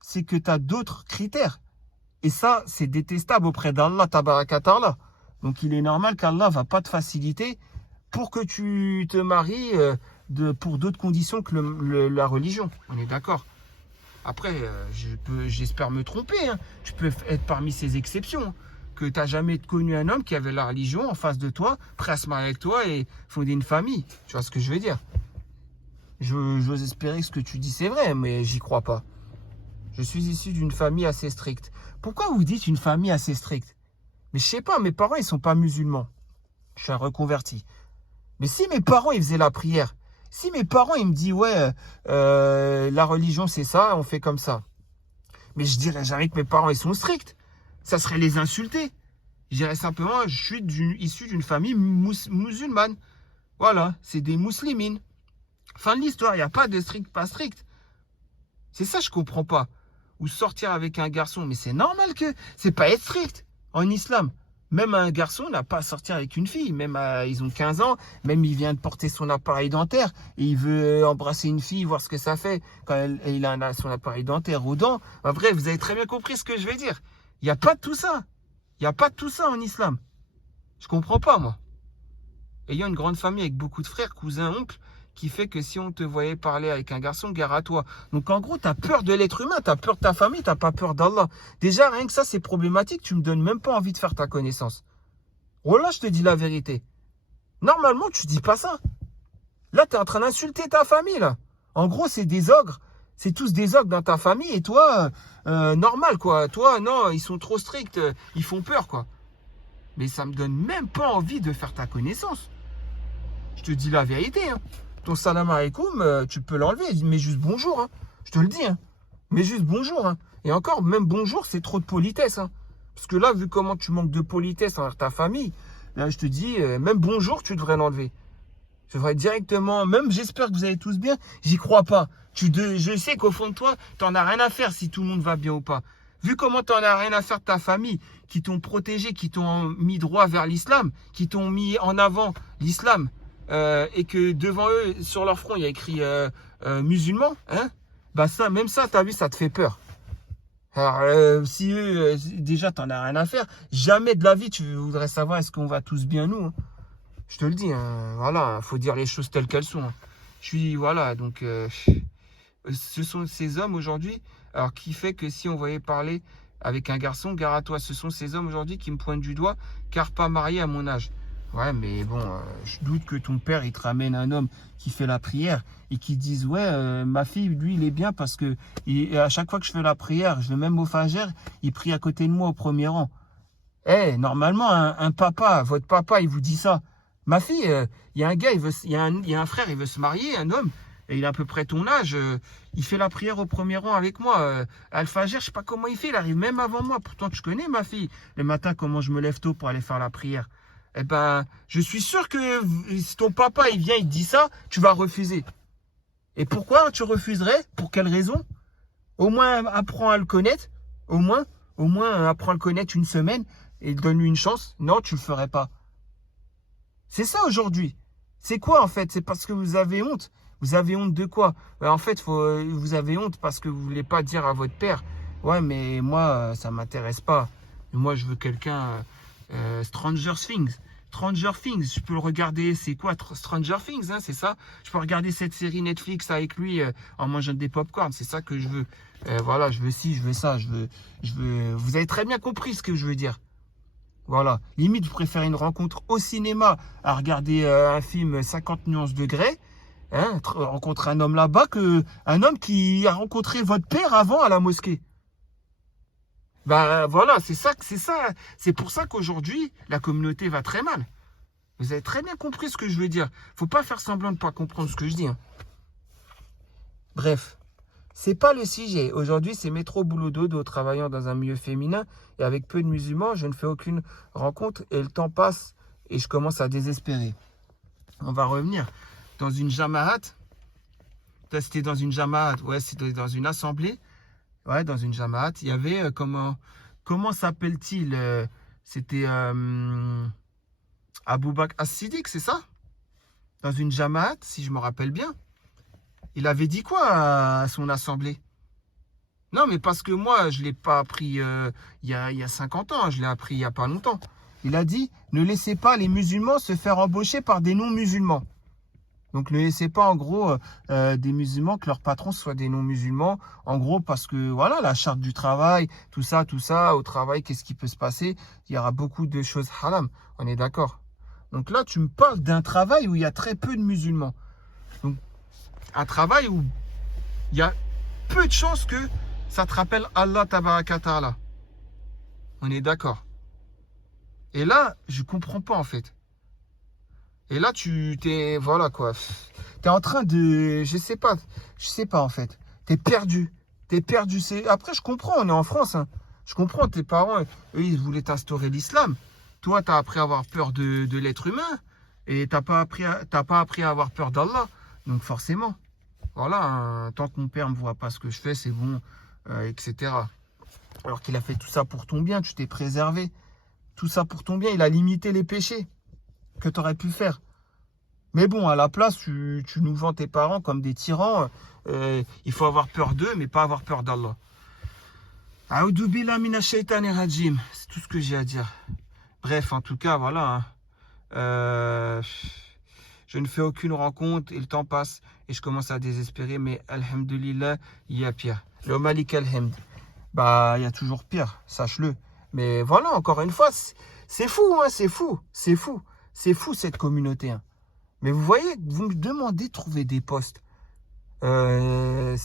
c'est que tu as d'autres critères. Et ça, c'est détestable auprès d'Allah, tabarakatallah. Donc, il est normal qu'Allah ne va pas te faciliter pour que tu te maries pour d'autres conditions que la religion. On est d'accord. Après, j'espère me tromper. Hein. Tu peux être parmi ces exceptions. Que tu n'as jamais connu un homme qui avait la religion en face de toi, prêt à se marier avec toi et fonder une famille. Tu vois ce que je veux dire? J'ose espérer que ce que tu dis c'est vrai, mais j'y crois pas. Je suis issu d'une famille assez stricte. Pourquoi vous dites une famille assez stricte? Mais je sais pas, mes parents ils sont pas musulmans. Je suis un reconverti. Mais si mes parents ils faisaient la prière, si mes parents ils me disent la religion c'est ça, on fait comme ça. Mais je dirais jamais que mes parents ils sont stricts. Ça serait les insulter. Je dirais simplement je suis issu d'une famille musulmane. Voilà, c'est des muslimines. Fin de l'histoire, il n'y a pas de strict, pas strict. C'est ça, je comprends pas. Ou sortir avec un garçon, mais c'est normal que c'est pas être strict en islam. Même un garçon n'a pas à sortir avec une fille. Même ils ont 15 ans, même il vient de porter son appareil dentaire et il veut embrasser une fille, voir ce que ça fait quand il a son appareil dentaire aux dents. En vrai, vous avez très bien compris ce que je vais dire. Il n'y a pas de tout ça. Il n'y a pas de tout ça en islam. Je comprends pas, moi. Ayant une grande famille avec beaucoup de frères, cousins, oncles, qui fait que si on te voyait parler avec un garçon, gare à toi. Donc en gros, tu as peur de l'être humain, tu as peur de ta famille, tu n'as pas peur d'Allah. Déjà, rien que ça, c'est problématique, tu me donnes même pas envie de faire ta connaissance. Oh là, je te dis la vérité. Normalement, tu dis pas ça. Là, tu es en train d'insulter ta famille, là. En gros, c'est des ogres. C'est tous des ogres dans ta famille. Et toi, normal, quoi. Toi, non, ils sont trop stricts. Ils font peur, quoi. Mais ça me donne même pas envie de faire ta connaissance. Je te dis la vérité, hein. Ton salam alaikum, tu peux l'enlever, mais juste bonjour, hein. Je te le dis, hein. Mais juste bonjour, hein. Et encore, même bonjour, c'est trop de politesse, hein. Parce que là, vu comment tu manques de politesse envers ta famille, là, je te dis, même bonjour, tu devrais l'enlever. Je devrais directement, même j'espère que vous allez tous bien, j'y crois pas. Je sais qu'au fond de toi, t'en as rien à faire si tout le monde va bien ou pas. Vu comment t'en as rien à faire de ta famille, qui t'ont protégé, qui t'ont mis droit vers l'islam, qui t'ont mis en avant l'islam, et que devant eux, sur leur front, il y a écrit musulman, hein, bah ça, même ça, t'as vu, ça te fait peur. Alors, si eux, déjà, t'en as rien à faire, jamais de la vie, tu voudrais savoir est-ce qu'on va tous bien, nous, hein. Je te le dis, hein, voilà, faut dire les choses telles qu'elles sont, hein. Voilà, donc, ce sont ces hommes aujourd'hui, alors qui fait que si on voyait parler avec un garçon, gare à toi, ce sont ces hommes aujourd'hui qui me pointent du doigt, car pas marié à mon âge. Ouais, mais bon, je doute que ton père, il te ramène un homme qui fait la prière et qui dise, ouais, ma fille, lui, il est bien parce que à chaque fois que je fais la prière, je vais même au Fajr, il prie à côté de moi au premier rang. Eh, normalement, un papa, votre papa, il vous dit ça. Ma fille, il y a un gars, il y a un frère, il veut se marier, un homme, et il a à peu près ton âge, il fait la prière au premier rang avec moi. Al-Fajr, je sais pas comment il fait, il arrive même avant moi. Pourtant, tu connais ma fille. Le matin, comment je me lève tôt pour aller faire la prière. Eh ben, je suis sûr que si ton papa, il vient, il te dit ça, tu vas refuser. Et pourquoi tu refuserais? Pour quelle raison? Au moins, apprends à le connaître. Au moins, apprends à le connaître une semaine et donne-lui une chance. Non, tu le ferais pas. C'est ça aujourd'hui. C'est quoi en fait? C'est parce que vous avez honte. Vous avez honte de quoi? En fait, vous avez honte parce que vous voulez pas dire à votre père, ouais, mais moi, ça m'intéresse pas. Moi, je veux quelqu'un Stranger Things. Stranger Things, je peux le regarder. C'est quoi Stranger Things, hein, c'est ça? Je peux regarder cette série Netflix avec lui en mangeant des pop-corn. C'est ça que je veux. Voilà, je veux ci, je veux ça, je veux. Vous avez très bien compris ce que je veux dire. Voilà. Limite, vous préférez une rencontre au cinéma à regarder un film 50 nuances degrés, hein, rencontrer un homme là-bas, qu'un homme qui a rencontré votre père avant à la mosquée. Ben voilà, c'est ça. C'est pour ça qu'aujourd'hui, la communauté va très mal. Vous avez très bien compris ce que je veux dire. Faut pas faire semblant de ne pas comprendre ce que je dis, hein. Bref. C'est pas le sujet. Aujourd'hui, c'est métro boulot dodo, travaillant dans un milieu féminin et avec peu de musulmans, je ne fais aucune rencontre et le temps passe et je commence à désespérer. On va revenir dans une jamaat. C'était dans une jamaat, ouais, c'était dans une assemblée. Ouais, dans une jamaat. Il y avait, comment s'appelle-t-il? C'était Abou Bakr as-Siddiq, c'est ça? Dans une jamaat, si je me rappelle bien. Il avait dit quoi à son assemblée? Non, mais parce que moi, je ne l'ai pas appris il y a 50 ans, je l'ai appris il n'y a pas longtemps. Il a dit, ne laissez pas les musulmans se faire embaucher par des non-musulmans. Donc ne laissez pas en gros des musulmans que leurs patrons soient des non-musulmans. En gros, parce que voilà, la charte du travail, tout ça, au travail, qu'est-ce qui peut se passer? Il y aura beaucoup de choses haram, on est d'accord. Donc là, tu me parles d'un travail où il y a très peu de musulmans. Donc, un travail où il y a peu de chances que ça te rappelle Allah Tabaraka Ta'ala. On est d'accord. Et là, je comprends pas en fait. Et là, voilà quoi. T'es en train de, je sais pas en fait. T'es perdu. Après, je comprends, on est en France, hein. Je comprends, tes parents, eux, ils voulaient t'instaurer l'islam. Toi, t'as appris à avoir peur de l'être humain. Et t'as pas appris à avoir peur d'Allah. Donc forcément. Voilà, hein, tant que mon père ne voit pas ce que je fais, c'est bon, etc. Alors qu'il a fait tout ça pour ton bien, tu t'es préservé. Tout ça pour ton bien, il a limité les péchés que tu aurais pu faire. Mais bon, à la place, tu nous vends tes parents comme des tyrans. Il faut avoir peur d'eux, mais pas avoir peur d'Allah. A'udhu billahi minash shaitanir rajim. C'est tout ce que j'ai à dire. Bref, en tout cas, voilà. Je ne fais aucune rencontre et le temps passe et je commence à désespérer. Mais alhamdulillah, il y a pire. Le malik alhamd. Bah, il y a toujours pire, sache-le. Mais voilà, encore une fois, c'est fou, hein, c'est fou. C'est fou cette communauté, hein. Mais vous voyez, vous me demandez de trouver des postes. Comment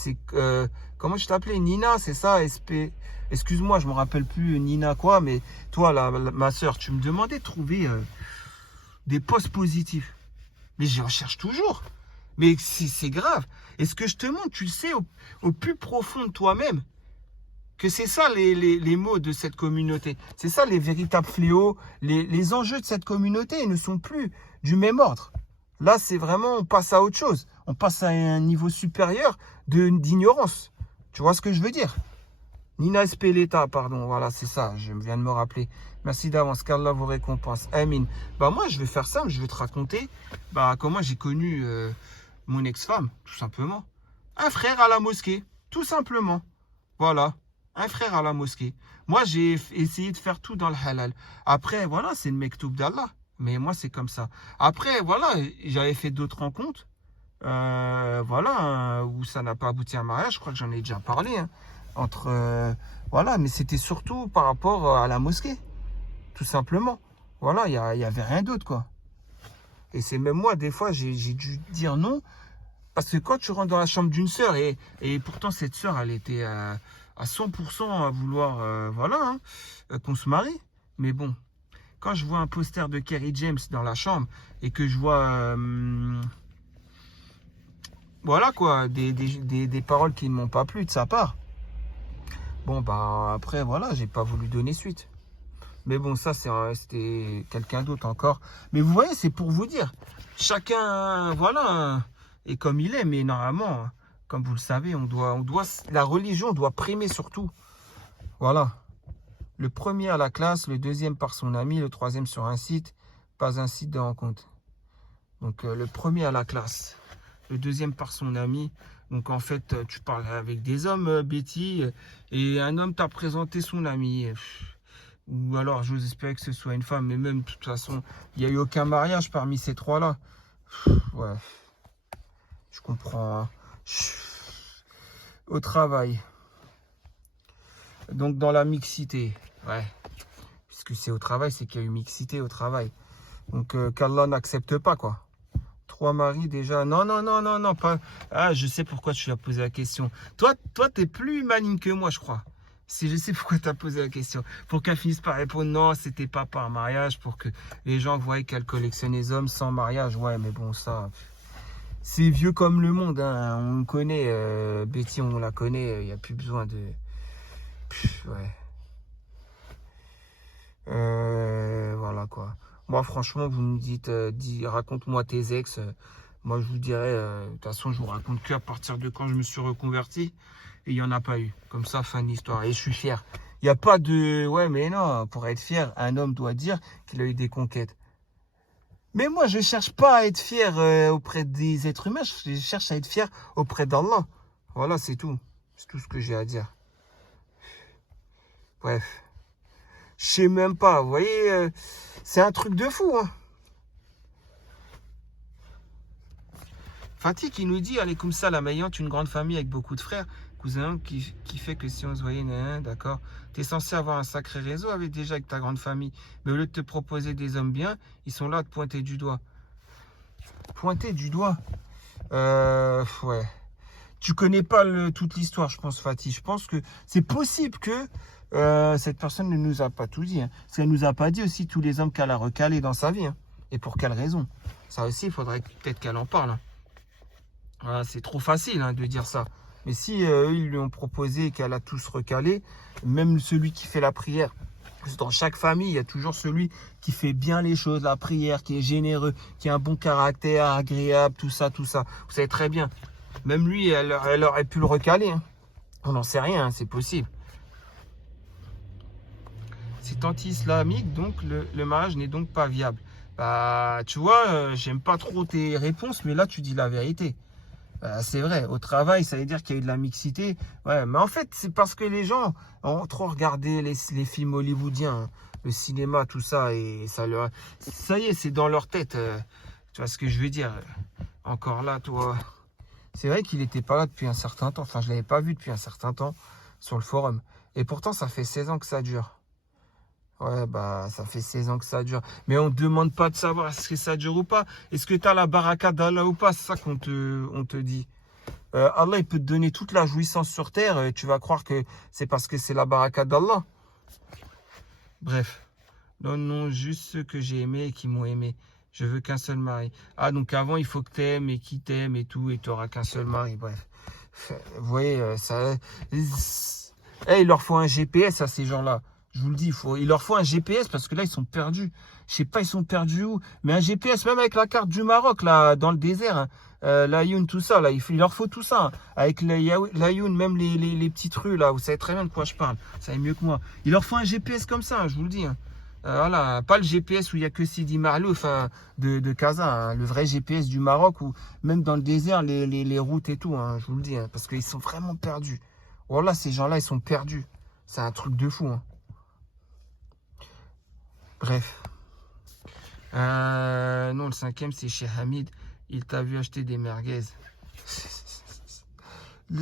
je t'appelais? Nina, c'est ça, SP. Excuse-moi, je me rappelle plus Nina quoi, mais toi, ma soeur, tu me demandais de trouver des postes positifs. Mais j'en cherche toujours. Mais c'est grave. Et ce que je te montre, tu le sais au plus profond de toi-même, que c'est ça les maux de cette communauté. C'est ça les véritables fléaux. Les enjeux de cette communauté ne sont plus du même ordre. Là, c'est vraiment, on passe à autre chose. On passe à un niveau supérieur d'ignorance. Tu vois ce que je veux dire? Nina Espeleta, pardon, voilà, c'est ça, je viens de me rappeler. Merci d'avance, qu'Allah vous récompense. Amin. Bah moi, je vais faire ça, je vais te raconter comment j'ai connu mon ex-femme, tout simplement. Un frère à la mosquée, tout simplement. Voilà, un frère à la mosquée. Moi, j'ai essayé de faire tout dans le halal. Après, voilà, c'est le mektoub d'Allah. Mais moi, c'est comme ça. Après, voilà, j'avais fait d'autres rencontres. Voilà, où ça n'a pas abouti à un mariage. Je crois que j'en ai déjà parlé. Hein, entre, voilà, mais c'était surtout par rapport à la mosquée. Tout simplement. Voilà, il y avait rien d'autre, quoi. Et c'est même moi, des fois, j'ai dû dire non. Parce que quand tu rentres dans la chambre d'une sœur, et pourtant cette sœur, elle était à 100% à vouloir, voilà, hein, qu'on se marie. Mais bon, quand je vois un poster de Kerry James dans la chambre, et que je vois, voilà quoi, des paroles qui ne m'ont pas plu de sa part. Bon, bah après, voilà, j'ai pas voulu donner suite. Mais bon, ça, c'était quelqu'un d'autre encore. Mais vous voyez, c'est pour vous dire, chacun, voilà, est comme il est. Mais normalement, comme vous le savez, la religion doit primer surtout. Voilà. Le premier à la classe, le deuxième par son ami, le troisième sur un site, pas un site de rencontre. Donc, le premier à la classe, le deuxième par son ami. Donc, en fait, tu parles avec des hommes, Betty, et un homme t'a présenté son ami. Ou alors, j'ose espérer que ce soit une femme, mais même, de toute façon, il n'y a eu aucun mariage parmi ces trois-là. Ouais, je comprends. Hein. Au travail. Donc, dans la mixité. Ouais. Puisque c'est au travail, c'est qu'il y a eu mixité au travail. Donc, qu'Allah n'accepte pas, quoi. 3 maris déjà. Non, non, non, non, non, pas. Ah, je sais pourquoi tu as posé la question. Toi, t'es plus maligne que moi, je crois. Si je sais pourquoi tu as posé la question. Pour qu'elle finisse par répondre non, c'était pas par mariage, pour que les gens voient qu'elle collectionne les hommes sans mariage. Ouais, mais bon, ça, c'est vieux comme le monde. Hein. On connaît, Betty, on la connaît. Il n'y a plus besoin de. Ouais. Voilà quoi. Moi, franchement, vous me dites, raconte-moi tes ex. Moi, je vous dirais, de toute façon, je vous raconte que à partir de quand je me suis reconverti. Et il n'y en a pas eu. Comme ça, fin de l'histoire. Et je suis fier. Il n'y a pas de... Ouais, mais non, pour être fier, un homme doit dire qu'il a eu des conquêtes. Mais moi, je ne cherche pas à être fier auprès des êtres humains. Je cherche à être fier auprès d'Allah. Voilà, c'est tout. C'est tout ce que j'ai à dire. Bref. Je sais même pas. Vous voyez, c'est un truc de fou. Hein. Fatih qui nous dit, allez comme ça, la Mayante, une grande famille avec beaucoup de frères, cousins, qui fait que si on se voyait, d'accord, tu es censé avoir un sacré réseau déjà avec ta grande famille. Mais au lieu de te proposer des hommes bien, ils sont là à te pointer du doigt. Pointer du doigt ouais. Tu connais pas toute l'histoire, je pense, Fatih. Je pense que c'est possible que cette personne ne nous a pas tout dit. Hein. Parce qu'elle nous a pas dit aussi tous les hommes qu'elle a recalés dans sa vie. Hein. Et pour quelle raison? Ça aussi, il faudrait peut-être qu'elle en parle. Hein. Voilà, c'est trop facile hein, de dire ça. Mais si ils lui ont proposé qu'elle a tous recalé, même celui qui fait la prière, parce que dans chaque famille, il y a toujours celui qui fait bien les choses, la prière, qui est généreux, qui a un bon caractère, agréable, tout ça, tout ça. Vous savez très bien. Même lui, elle aurait pu le recaler. Hein. On n'en sait rien, hein, c'est possible. C'est anti-islamique, donc le mariage n'est donc pas viable. Bah, tu vois, j'aime pas trop tes réponses, mais là, tu dis la vérité. C'est vrai, au travail, ça veut dire qu'il y a eu de la mixité. Ouais, mais en fait, c'est parce que les gens ont trop regardé les films hollywoodiens, hein, le cinéma, tout ça, et ça y est, c'est dans leur tête. Tu vois ce que je veux dire? Encore là, toi. C'est vrai qu'il n'était pas là depuis un certain temps. Enfin, je ne l'avais pas vu depuis un certain temps sur le forum. Et pourtant, ça fait 16 ans que ça dure. Ouais, bah, ça fait 16 ans que ça dure. Mais on ne demande pas de savoir est-ce que ça dure ou pas. Est-ce que tu as la baraka d'Allah ou pas? C'est ça qu'on te dit. Allah, il peut te donner toute la jouissance sur terre. Et tu vas croire que c'est parce que c'est la baraka d'Allah. Bref. Non, non, juste ceux que j'ai aimés et qui m'ont aimé. Je veux qu'un seul mari. Ah, donc avant, il faut que tu aimes et qui t'aime et tout. Et tu n'auras qu'un seul mari. Bref. Vous voyez, ça... il leur faut un GPS à ces gens-là. Je vous le dis, il leur faut un GPS parce que là, ils sont perdus. Je sais pas, ils sont perdus où. Mais un GPS, même avec la carte du Maroc, là, dans le désert, hein, l'Ayoun, tout ça, là, il leur faut tout ça. Hein. Avec l'Ayoun, même les petites rues, là, vous savez très bien de quoi je parle. Vous savez mieux que moi. Il leur faut un GPS comme ça, hein, je vous le dis. Hein. Voilà, pas le GPS où il n'y a que Sidi Marlouf de Casa, hein, le vrai GPS du Maroc, ou même dans le désert, les routes et tout, hein, je vous le dis, hein, parce qu'ils sont vraiment perdus. Voilà, ces gens-là, ils sont perdus. C'est un truc de fou. Hein. Bref. Non, le cinquième, c'est chez Hamid. Il t'a vu acheter des merguez.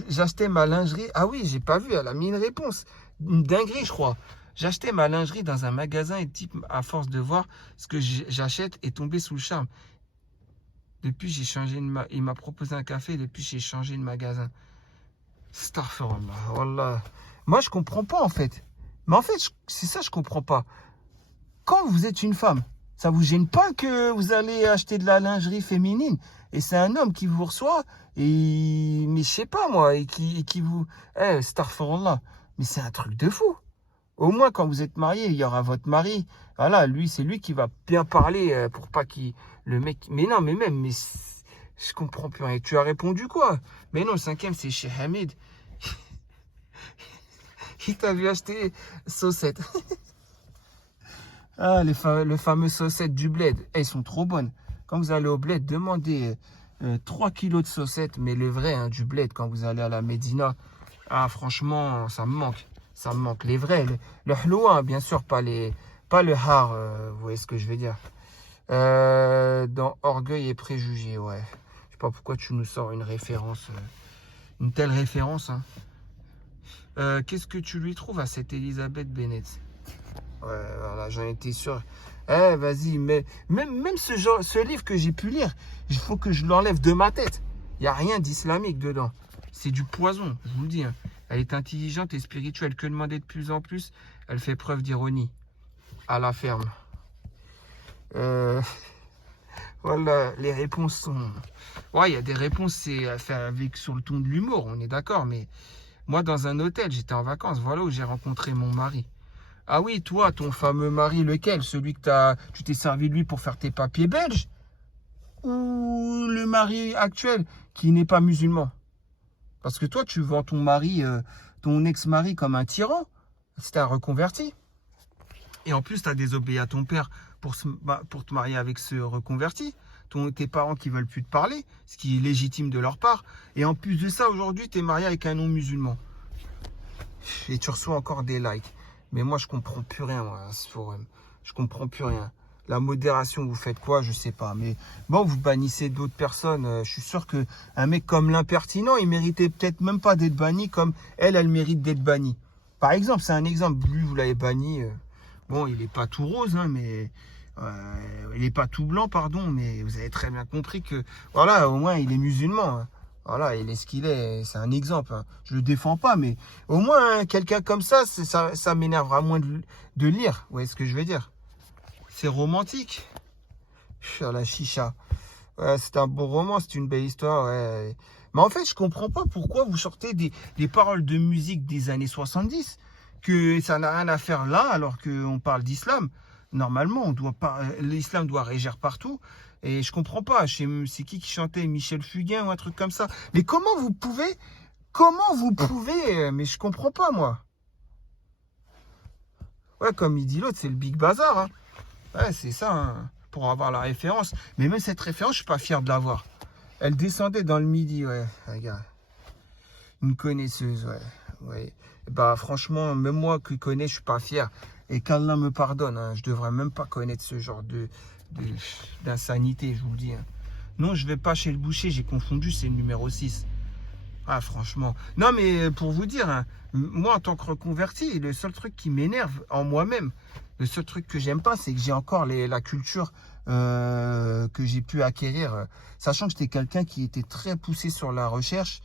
J'achetais ma lingerie. Ah oui, j'ai pas vu, elle a mis une réponse. Une dinguerie, je crois. J'achetais ma lingerie dans un magasin et type, à force de voir ce que j'achète, est tombé sous le charme. Depuis, j'ai changé de il m'a proposé un café et depuis, j'ai changé de magasin. Astaghfirullah, wallah. Moi, je comprends pas, en fait. Mais en fait, c'est ça, je comprends pas. Quand vous êtes une femme, ça vous gêne pas que vous allez acheter de la lingerie féminine et c'est un homme qui vous reçoit et mais je sais pas moi et qui vous astaghfirullah. Mais c'est un truc de fou. Au moins, quand vous êtes marié, il y aura votre mari. Voilà, lui, c'est lui qui va bien parler pour pas qu'il... Le mec... Mais non, mais je comprends plus rien. Tu as répondu quoi? Mais non, le cinquième, c'est chez Hamid. Il t'a vu acheter saucettes. Ah, le fameux saucettes du bled. Elles sont trop bonnes. Quand vous allez au bled, demandez 3 kilos de saucettes, mais le vrai, hein, du bled, quand vous allez à la Médina. Ah, franchement, ça me manque. Ça me manque. Les vrais, le hloua, bien sûr, pas le har, vous voyez ce que je veux dire. Dans Orgueil et Préjugés, ouais. Je sais pas pourquoi tu nous sors une référence, une telle référence. Hein. Qu'est-ce que tu lui trouves à cette Elisabeth Bennett? Ouais, voilà, j'en étais sûr. Eh, vas-y, mais même ce livre que j'ai pu lire, il faut que je l'enlève de ma tête. Il n'y a rien d'islamique dedans. C'est du poison, je vous le dis. Hein. Elle est intelligente et spirituelle. Que demander de plus en plus? Elle fait preuve d'ironie. À la ferme. Voilà, les réponses sont... Ouais, il y a des réponses, c'est fait avec sur le ton de l'humour, on est d'accord. Mais moi, dans un hôtel, j'étais en vacances. Voilà où j'ai rencontré mon mari. Ah oui, toi, ton fameux mari, lequel? Celui que tu t'es servi de lui pour faire tes papiers belges? Ou le mari actuel qui n'est pas musulman? Parce que toi, tu vends ton mari, ton ex-mari comme un tyran. C'était un reconverti. Et en plus, tu as désobéi à ton père pour te marier avec ce reconverti. Tes parents qui veulent plus te parler, ce qui est légitime de leur part. Et en plus de ça, aujourd'hui, tu es marié avec un non-musulman. Et tu reçois encore des likes. Mais moi, je comprends plus rien, moi, à ce forum. Je comprends plus rien. La modération, vous faites quoi? Je sais pas. Mais bon, vous bannissez d'autres personnes. Je suis sûr qu'un mec comme l'impertinent, il méritait peut-être même pas d'être banni comme elle mérite d'être bannie. Par exemple, c'est un exemple. Lui, vous l'avez banni. Bon, il n'est pas tout rose, hein, mais... il n'est pas tout blanc, pardon. Mais vous avez très bien compris que... Voilà, au moins, il est musulman. Hein. Voilà, il est ce qu'il est, c'est un exemple. Hein. Je le défends pas, mais au moins, hein, quelqu'un comme ça m'énervera moins de lire. Vous voyez ce que je veux dire? C'est romantique. La chicha. Ouais, c'est un beau roman, c'est une belle histoire. Ouais. Mais en fait, je comprends pas pourquoi vous sortez des paroles de musique des années 70, que ça n'a rien à faire là, alors qu'on parle d'islam. Normalement, l'islam doit régir partout. Et je comprends pas. C'est qui chantait? Michel Fugain ou un truc comme ça. Mais comment vous pouvez, mais je comprends pas, moi. Ouais, comme il dit l'autre, c'est le Big Bazar. Hein. Ouais, c'est ça, hein, pour avoir la référence. Mais même cette référence, je suis pas fier de l'avoir. Elle descendait dans le midi, ouais. Regarde. Une connaisseuse, ouais. Ouais. Bah, franchement, même moi qui connais, je suis pas fier. Et qu'Allah me pardonne, hein, je devrais même pas connaître ce genre d'insanité, je vous le dis. Hein. Non, je vais pas chez le boucher, j'ai confondu, c'est le numéro 6. Ah, franchement. Non, mais pour vous dire, hein, moi, en tant que reconverti, le seul truc qui m'énerve en moi-même, le seul truc que j'aime pas, c'est que j'ai encore la culture que j'ai pu acquérir, sachant que j'étais quelqu'un qui était très poussé sur la recherche.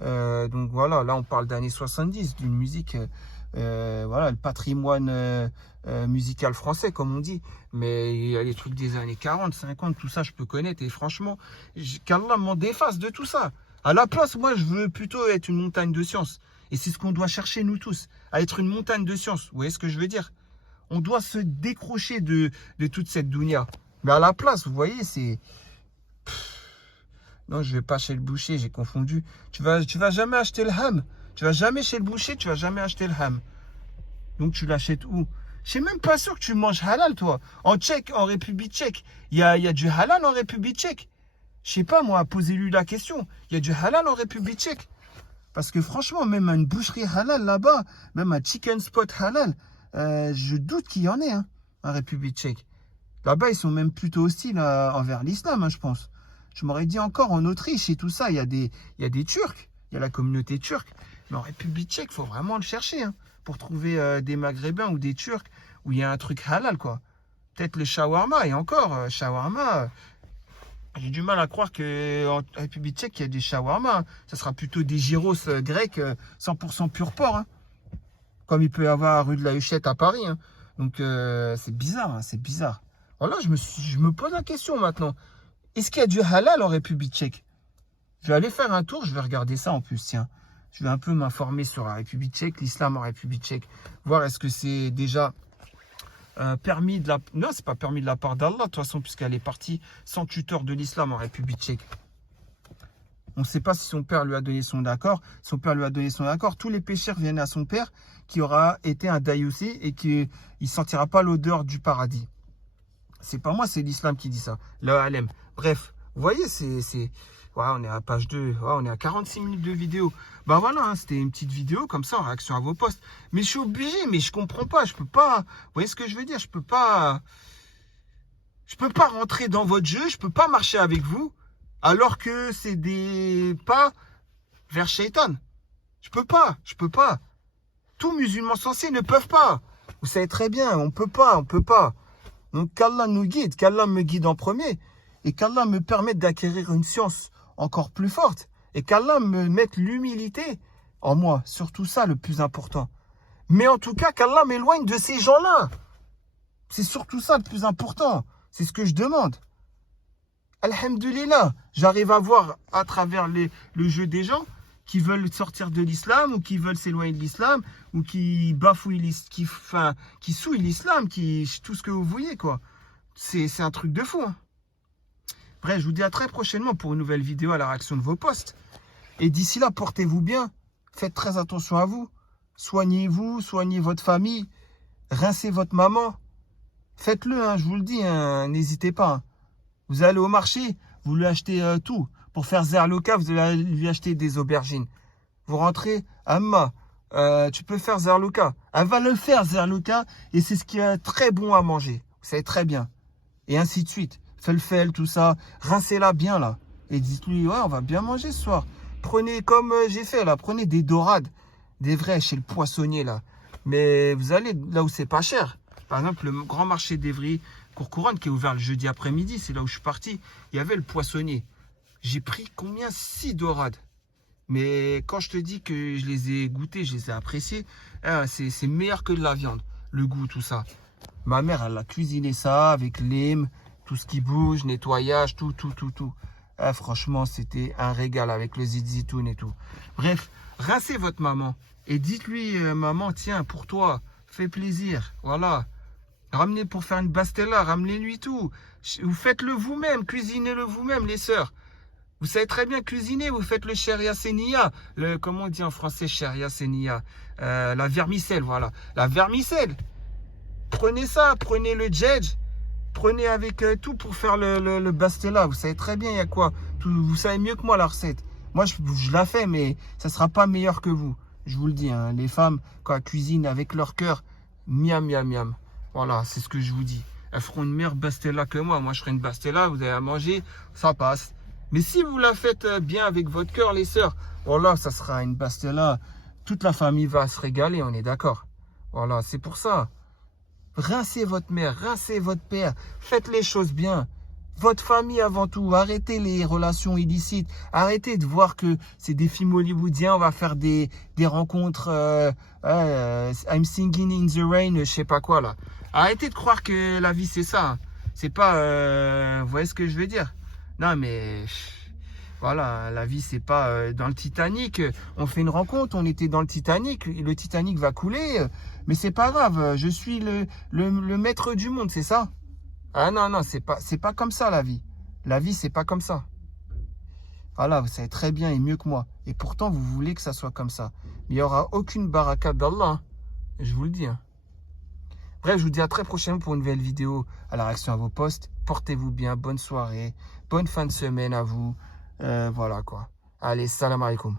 Donc voilà, là, on parle d'années 70, d'une musique, voilà, le patrimoine musical français, comme on dit. Mais il y a les trucs des années 40, 50, tout ça, je peux connaître. Et franchement, qu'Allah m'en défasse de tout ça. À la place, moi, je veux plutôt être une montagne de science Et c'est ce qu'on doit chercher, nous tous, à être une montagne de science. Vous voyez ce que je veux dire? On doit se décrocher de toute cette dunya. Mais à la place, vous voyez, c'est... Non, je vais pas chez le boucher, j'ai confondu. Tu vas jamais acheter le ham. Tu vas jamais chez le boucher, tu vas jamais acheter le ham. Donc tu l'achètes où? Je suis même pas sûr que tu manges halal, toi. En Tchèque, en République tchèque, il y a du halal en République tchèque. Je sais pas, moi, posez-lui la question. Il y a du halal en République tchèque. Parce que franchement, même une boucherie halal là-bas, même un chicken spot halal, je doute qu'il y en ait hein, en République tchèque. Là-bas, ils sont même plutôt hostiles envers l'islam, hein, je pense. Je m'aurais dit encore en Autriche et tout ça, il y a des Turcs, il y a la communauté turque. Mais en République tchèque, il faut vraiment le chercher hein, pour trouver des Maghrébins ou des Turcs où il y a un truc halal, quoi. Peut-être le shawarma, et encore, shawarma, j'ai du mal à croire qu'en République tchèque, il y a des shawarma. Hein. Ça sera plutôt des gyros grecs 100% pur porc. Hein. Comme il peut y avoir rue de la Huchette à Paris. Hein. Donc, c'est bizarre, hein, c'est bizarre. Voilà, je me pose la question maintenant. Est-ce qu'il y a du halal en République tchèque? Je vais aller faire un tour, je vais regarder ça en plus, tiens. Je vais un peu m'informer sur la République tchèque, l'islam en République tchèque. Voir est-ce que c'est déjà permis de la... Non, c'est pas permis de la part d'Allah, de toute façon, puisqu'elle est partie sans tuteur de l'islam en République tchèque. On ne sait pas si son père lui a donné son accord. Son père lui a donné son accord. Tous les pécheurs viennent à son père, qui aura été un daïoussi et qui ne sentira pas l'odeur du paradis. C'est pas moi, c'est l'islam qui dit ça. Le halem. Bref, vous voyez, c'est... Ouais, on est à page 2, ouais, on est à 46 minutes de vidéo. Ben voilà, hein, c'était une petite vidéo comme ça en réaction à vos posts. Mais je suis obligé, mais je comprends pas, je peux pas. Vous voyez ce que je veux dire? Je peux pas rentrer dans votre jeu, je peux pas marcher avec vous, alors que c'est des pas vers Shaitan. Je peux pas. Tous musulmans sensés ne peuvent pas. Vous savez très bien, on peut pas. Donc qu'Allah nous guide, qu'Allah me guide en premier, et qu'Allah me permette d'acquérir une science encore plus forte, et qu'Allah me mette l'humilité en moi, surtout ça le plus important. Mais en tout cas, qu'Allah m'éloigne de ces gens-là. C'est surtout ça le plus important. C'est ce que je demande. Alhamdulillah, j'arrive à voir à travers le jeu des gens qui veulent sortir de l'islam ou qui veulent s'éloigner de l'islam ou qui bafouillent, qui souillent l'islam, tout ce que vous voyez, quoi. C'est un truc de fou, hein. Bref, je vous dis à très prochainement pour une nouvelle vidéo à la réaction de vos posts. Et d'ici là, portez-vous bien. Faites très attention à vous. Soignez-vous, soignez votre famille. Rincez votre maman. Faites-le, hein, je vous le dis, hein, n'hésitez pas. Hein. Vous allez au marché, vous lui achetez tout. Pour faire zerloka, vous allez lui acheter des aubergines. Vous rentrez, Amma, tu peux faire zerloka. Elle va le faire, zerloka, et c'est ce qui est très bon à manger. Vous savez très bien. Et ainsi de suite. Felfel, tout ça. Rincez-la bien, là. Et dites-lui, ouais, on va bien manger ce soir. Prenez, comme j'ai fait, là, prenez des dorades. Des vrais, chez le poissonnier, là. Mais vous allez là où c'est pas cher. Par exemple, le grand marché d'Evry, Courcouronne, qui est ouvert le jeudi après-midi, c'est là où je suis parti. Il y avait le poissonnier. J'ai pris combien? 6 dorades. Mais quand je te dis que je les ai goûtées, je les ai appréciées, hein, c'est meilleur que de la viande. Le goût, tout ça. Ma mère, elle a cuisiné ça avec lime, tout ce qui bouge, nettoyage, tout. Ah, franchement, c'était un régal avec le zizitoun et tout. Bref, rincez votre maman et dites-lui, maman, tiens, pour toi, fais plaisir. Voilà. Ramenez pour faire une bastella, ramenez-lui tout. Vous faites-le vous-même, cuisinez-le vous-même, les sœurs. Vous savez très bien cuisiner, vous faites le sharia senia. Comment on dit en français sharia senia? La vermicelle, voilà. La vermicelle. Prenez ça, prenez le djedj. Prenez avec tout pour faire le bastella. Vous savez très bien il y a quoi. Vous savez mieux que moi la recette. Moi, je la fais, mais ça ne sera pas meilleur que vous. Je vous le dis, hein, les femmes, quand elles cuisinent avec leur cœur, miam, miam, miam. Voilà, c'est ce que je vous dis. Elles feront une meilleure bastella que moi. Moi, je ferai une bastella, vous avez à manger, ça passe. Mais si vous la faites bien avec votre cœur, les sœurs, voilà, ça sera une bastella. Toute la famille va se régaler, on est d'accord. Voilà, c'est pour ça. Rincez votre mère, rincez votre père, faites les choses bien. Votre famille avant tout, arrêtez les relations illicites, arrêtez de voir que c'est des films hollywoodiens, on va faire des rencontres, I'm singing in the rain, je sais pas quoi là. Arrêtez de croire que la vie c'est ça, hein. C'est pas, vous voyez ce que je veux dire? Non mais, Voilà, la vie, c'est pas dans le Titanic. On fait une rencontre, on était dans le Titanic. Le Titanic va couler, mais c'est pas grave. Je suis le maître du monde, c'est ça? Ah non, non, c'est pas comme ça la vie. La vie, c'est pas comme ça. Voilà, vous savez très bien et mieux que moi. Et pourtant, vous voulez que ça soit comme ça. Mais il n'y aura aucune baraka d'Allah, hein. Je vous le dis, hein. Bref, je vous dis à très prochainement pour une nouvelle vidéo à la réaction à vos posts. Portez-vous bien, bonne soirée, bonne fin de semaine à vous. Voilà quoi. Allez, salam alaikum.